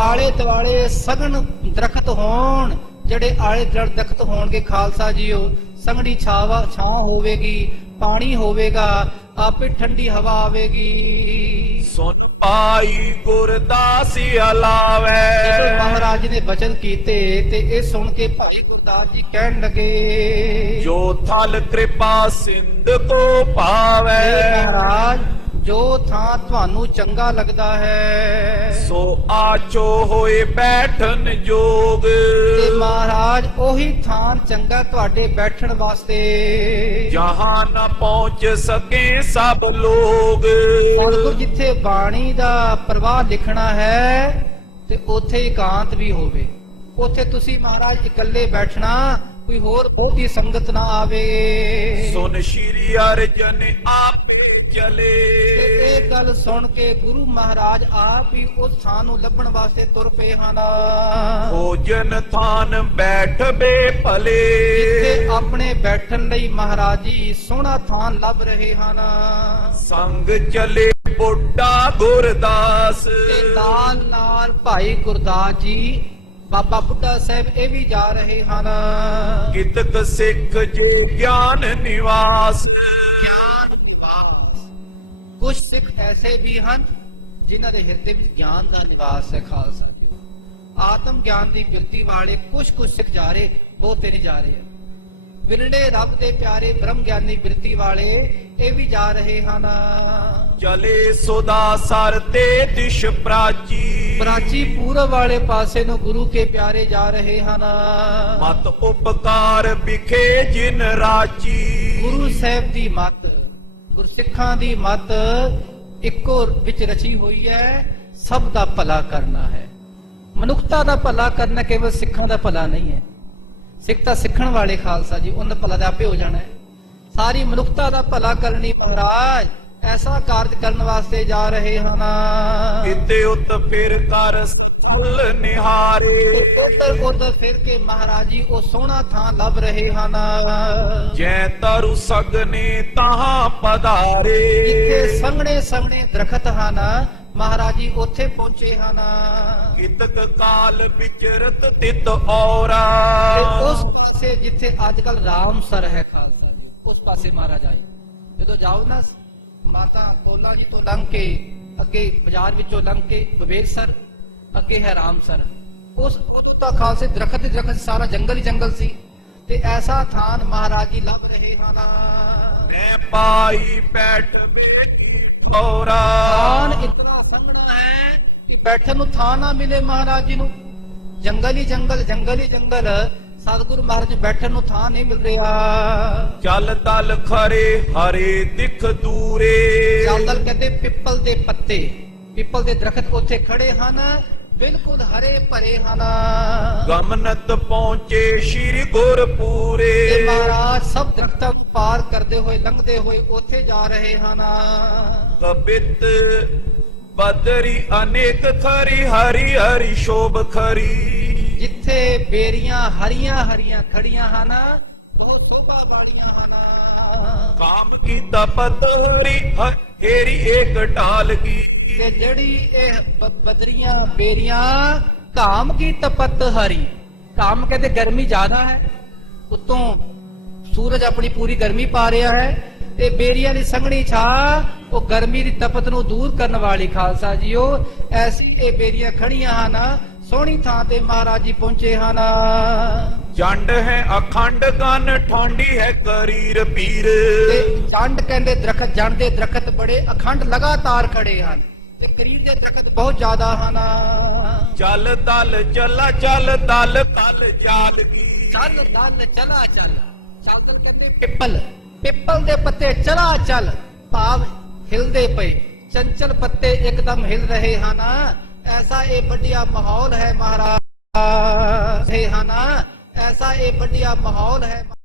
ਆਲੇ ਦੁਆਲੇ ਸਗਨ ਦਰਖਤ ਹੋਣ, ਜਿਹੜੇ ਆਲੇ ਦਰਖਤ ਹੋਣਗੇ ਖਾਲਸਾ ਜੀਓ, ਸੰਘਣੀ ਛਾਂ ਹੋਵੇਗੀ, ਪਾਣੀ ਹੋਵੇਗਾ, ਆਪੇ ਠੰਡੀ ਹਵਾ ਆਵੇਗੀ। ਸੁਨ ਪਾਈ ਗੁਰਦਾਸ ਅਲਾਵੇ, ਜਦੋਂ ਮਹਾਰਾਜ ਨੇ ਬਚਨ ਕੀਤੇ ਤੇ ਇਹ ਸੁਣ ਕੇ ਭਾਈ ਗੁਰਦਾਸ ਜੀ ਕਹਿਣ ਲੱਗੇ, ਜੋ ਥਲ ਕਿਰਪਾ ਸਿੰਧ ਕੋ ਪਾਵੇ, ਮਹਾਰਾਜ ਜੋ ਥਾਂ ਤੁਹਾਨੂੰ ਚੰਗਾ ਲੱਗਦਾ ਹੈ, ਸੋ ਆਚੋ ਹੋਏ ਬੈਠਨ ਜੋਗ, ਤੇ ਮਹਾਰਾਜ ਉਹੀ ਥਾਂ ਚੰਗਾ ਤੁਹਾਡੇ ਬੈਠਣ ਵਾਸਤੇ, ਜਹਾਂ ਨਾ ਪਹੁੰਚ ਸਕੇ ਸਭ ਲੋਗ। ਔਰ ਜਿੱਥੇ ਬਾਣੀ ਦਾ ਪ੍ਰਵਾਹ ਲਿਖਣਾ ਹੈ ਤੇ ਉੱਥੇ ਇਕਾਂਤ ਵੀ ਹੋਵੇ। ਉੱਥੇ ਤੁਸੀਂ ਮਹਾਰਾਜ ਇਕੱਲੇ ਬੈਠਣਾ, ਕੋਈ ਹੋਰ ਬਹੁਤੀ ਸੰਗਤ ਨਾ ਆਵੇ। ਸੁਨ ਸ਼੍ਰੀ ਅਰਜਨ ਆਪੇ ਤੇ ਚਲੇ ਇਹ ਗੱਲ ਸੁਣ ਕੇ ਗੁਰੂ ਮਹਾਰਾਜ ਆਪ ਹੀ ਉਸ ਥਾਂ ਨੂੰ ਲੱਭਣ ਵਾਸਤੇ ਤੁਰ ਪਏ ਹਨ, ਭੋਜਨ ਥਾਨ ਬੈਠਬੇ ਭਲੇ ਜਿੱਥੇ ਆਪਣੇ ਬੈਠਣ ਲਈ ਮਹਾਰਾਜ ਜੀ ਸੋਹਣਾ ਥਾਂ ਲੱਭ ਰਹੇ ਹਨ। ਸੰਗ ਚਲੇ ਬੁੱਢਾ ਗੁਰਦਾਸ ਤੇ ਨਾਲ ਨਾਲ ਭਾਈ ਗੁਰਦਾਸ ਜੀ, ਬਾਬਾ ਬੁੱਢਾ ਸਾਹਿਬ ਇਹ ਵੀ ਜਾ ਰਹੇ ਹਨ। ਕਿਤਕ ਸਿੱਖ ਜੇ ਗਿਆਨ ਨਿਵਾਸ ਗਿਆਨ ਨਿਵਾਸ, ਕੁਝ ਸਿੱਖ ਐਸੇ ਵੀ ਹਨ ਜਿਨ੍ਹਾਂ ਦੇ ਹਿਰਦੇ ਵਿੱਚ ਗਿਆਨ ਦਾ ਨਿਵਾਸ ਹੈ। ਖਾਲਸਾ ਆਤਮ ਗਿਆਨ ਦੀ ਬਿਰਤੀ ਵਾਲੇ ਕੁਝ ਸਿੱਖ ਜਾ ਰਹੇ, ਬਹੁਤੇ ਨਹੀਂ ਜਾ ਰਹੇ। ਵਿਰਲੇ ਰੱਬ ਦੇ ਪਿਆਰੇ ਬ੍ਰਹਮ ਗਿਆਨੀ ਬਿਰਤੀ ਵਾਲੇ ਇਹ ਵੀ ਜਾ ਰਹੇ ਹਨ। ਚਲੇ ਸੁਦਾ ਸਰ ਤੇ ਦਿਸ਼ ਪ੍ਰਾਚੀ ਪ੍ਰਾਚੀ ਪੂਰਬ ਵਾਲੇ ਪਾਸੇ ਨੂੰ ਗੁਰੂ ਕੇ ਪਿਆਰੇ ਜਾ ਰਹੇ ਹਨ। ਮਤ ਉਪਕਾਰ ਵਿਖੇ ਜਿਨ ਰਾਚੀ ਗੁਰੂ ਸਾਹਿਬ ਦੀ ਮੱਤ, ਗੁਰਸਿੱਖਾਂ ਦੀ ਮੱਤ ਇੱਕੋ ਵਿੱਚ ਰਚੀ ਹੋਈ ਹੈ, ਸਭ ਦਾ ਭਲਾ ਕਰਨਾ ਹੈ। ਮਨੁੱਖਤਾ ਦਾ ਭਲਾ ਕਰਨਾ ਕੇਵਲ ਸਿੱਖਾਂ ਦਾ ਭਲਾ ਨਹੀਂ ਹੈ। ਸਿੱਖ ਤਾਂ ਸਿੱਖਣ ਵਾਲੇ ਖਾਲਸਾ ਜੀ, ਉਹਨਾਂ ਦਾ ਭਲਾ ਤਾਂ ਆਪੇ ਹੋ ਜਾਣਾ ਹੈ। ਸਾਰੀ ਮਨੁੱਖਤਾ ਦਾ ਭਲਾ ਕਰਨੀ ਮਹਾਰਾਜ ਐਸਾ ਕਾਰਜ ਕਰਨ ਵਾਸਤੇ ਜਾ ਰਹੇ ਹਨ। ਇਤੇ ਉਤ ਫਿਰ ਕਰ ਸਫਲ ਨਿਹਾਰੇ ਉਧਰ ਫਿਰ ਕੇ ਮਹਾਰਾਜ ਜੀ ਉਹ ਸੋਹਣਾ ਥਾਂ ਲੱਭ ਰਹੇ ਹਨ, ਜੈ ਤਰੁ ਸਗਨੇ ਤਹਾਂ ਪਧਾਰੇ ਜਿੱਥੇ ਸੰਘਣੇ ਸੰਘਣੇ ਦਰਖਤ ਹਨ, ਮਹਾਰਾਜ ਜੀ ਉੱਥੇ ਪਹੁੰਚੇ ਹਨ। ਕਿਤਕ ਕਾਲ ਵਿਚਰਤ ਤਿਤ ਔਰਾ ਤੇ ਉਸ ਪਾਸੇ ਜਿੱਥੇ ਅੱਜ ਕੱਲ ਰਾਮਸਰ ਹੈ ਖਾਲਸਾ ਜੀ, ਉਸ ਪਾਸੇ ਮਹਾਰਾਜ ਆਏ। ਜਦੋਂ ਜਾਓ ਨਾ ਮਾਤਾ ਕੋਲਾ ਜੀ ਤੋਂ ਲੰਘ ਕੇ ਅੱਗੇ ਬਾਜ਼ਾਰ ਵਿੱਚੋਂ ਲੰਘ ਕੇ ਵਿਵੇਕਸਰ, ਅੱਗੇ ਹੈ ਰਾਮਸਰ। ਉਸ ਉਦੋਂ ਤਾਂ ਖਾਲਸੇ ਦਰਖਤ ਹੀ ਦਰਖਤ, ਸਾਰਾ ਜੰਗਲ ਹੀ ਜੰਗਲ ਸੀ। ਤੇ ਐਸਾ ਥਾਂ ਮਹਾਰਾਜ ਜੀ ਲੱਭ ਰਹੇ ਹਨ। ਮੈਂ ਪਾਈ ਬੈਠ ਬੇਟੀ ਔਰਾ ਥਾਨ ਇਤਨਾ ਸੰਘਣਾ ਹੈ ਕਿ ਬੈਠਣ ਨੂੰ ਥਾਂ ਨਾ ਮਿਲੇ ਮਹਾਰਾਜ ਜੀ ਨੂੰ। ਜੰਗਲ ਹੀ ਜੰਗਲ, ਜੰਗਲ ਹੀ ਜੰਗਲ, ਸਤਿਗੁਰੂ ਮਹਾਰਾਜ ਜੀ ਬੈਠਣ ਨੂੰ ਥਾਂ ਨਹੀਂ ਮਿਲ ਰਿਹਾ। ਚੱਲ ਤਲ ਖਰੇ ਹਰੇ ਦਿਖ ਦੂਰੇ ਚੱਲ ਕਹਿੰਦੇ ਪਿੱਪਲ ਦੇ ਪੱਤੇ, ਪਿੱਪਲ ਦੇ ਦਰਖਤ ਉੱਥੇ ਖੜੇ ਹਨ, ਬਿਲਕੁਲ ਹਰੇ ਭਰੇ ਹਨ। ਗਮਨਤ ਪਹੁੰਚੇ ਸ਼੍ਰੀ ਗੁਰਪੂਰੇ ਤੇ ਮਹਾਰਾਜ ਸਭ ਦਰਖਤਾਂ ਨੂੰ ਪਾਰ ਕਰਦੇ ਹੋਏ ਲੰਘਦੇ ਹੋਏ ਉੱਥੇ ਜਾ ਰਹੇ ਹਨ। ਕਬਿਤ ਬਦਰੀ ਅਨੇਕ ਖਰੀ ਹਰੀ ਹਰੀ ਸ਼ੋਭ ਖਰੀ ਜਿੱਥੇ ਬੇਰੀਆਂ ਹਰੀਆਂ ਹਰੀਆਂ ਖੜੀਆਂ ਹਨ, ਬਹੁਤ ਸੋਭਾ ਵਾਲੀਆਂ ਹਨ। ਕਾਮ ਕੀ ਤਪਤ ਹਰੀ ਹੇਰੀ ਏਕ ਢਾਲ ਕੀ ਤੇ ਜਿਹੜੀ ਇਹ ਬਦਰੀਆਂ ਬੇਰੀਆਂ, ਧਾਮ ਕੀ ਤਪਤ ਹਰੀ, ਧਾਮ ਕਹਿੰਦੇ ਗਰਮੀ ਜ਼ਿਆਦਾ ਹੈ, ਉਤੋਂ ਸੂਰਜ ਆਪਣੀ ਪੂਰੀ ਗਰਮੀ ਪਾ ਰਿਹਾ ਹੈ, ਤੇ ਬੇਰੀਆਂ ਦੀ ਸੰਘਣੀ ਛਾਂ ਉਹ ਗਰਮੀ ਦੀ ਤਪਤ ਨੂੰ ਦੂਰ ਕਰਨ ਵਾਲੀ ਖਾਲਸਾ ਜੀਓ। ਐਸੀ ਇਹ ਬੇਰੀਆਂ ਖੜੀਆਂ ਹਨ, ਸੋਹਣੀ ਥਾਂ ਤੇ ਮਹਾਰਾਜ ਜੀ ਪਹੁੰਚੇ ਹਨ। ਜੰਡ ਹੈ ਅਖੰਡ ਗਨ ਠਾਂਡੀ ਹੈ ਕਰੀਰ ਪੀਰ ਤੇ ਜੰਡ ਕਹਿੰਦੇ ਦਰਖਤ, ਜੰਡ ਦੇ ਦਰਖਤ ਬੜੇ ਅਖੰਡ ਲਗਾਤਾਰ ਖੜੇ ਹਨ, ਤੇ ਕਰੀਰ ਦੇ ਦਰਖਤ ਬਹੁਤ ਜ਼ਿਆਦਾ ਹਨ। ਚੱਲ ਦਲ ਚੱਲਾ ਚੱਲ ਦਲ ਤਲ ਜਾਲਗੀ ਚੱਲ ਦਲ ਚਲਾ ਚੱਲ, ਚੱਲ ਕਹਿੰਦੇ ਪਿੱਪਲ, ਪਿੱਪਲ ਦੇ ਪੱਤੇ ਚਲਾ ਚੱਲ, ਭਾਵ ਹਿਲਦੇ ਪਏ, ਚੰਚਲ ਪੱਤੇ ਇੱਕਦਮ ਹਿਲ ਰਹੇ ਹਨ। ਐਸਾ ਇਹ ਵੱਡਿਆ ਮਾਹੌਲ ਹੈ ਮਹਾਰਾਜ, ਹੈ ਨਾ, ਐਸਾ ਇਹ ਵੱਡਿਆ ਮਾਹੌਲ ਹੈ।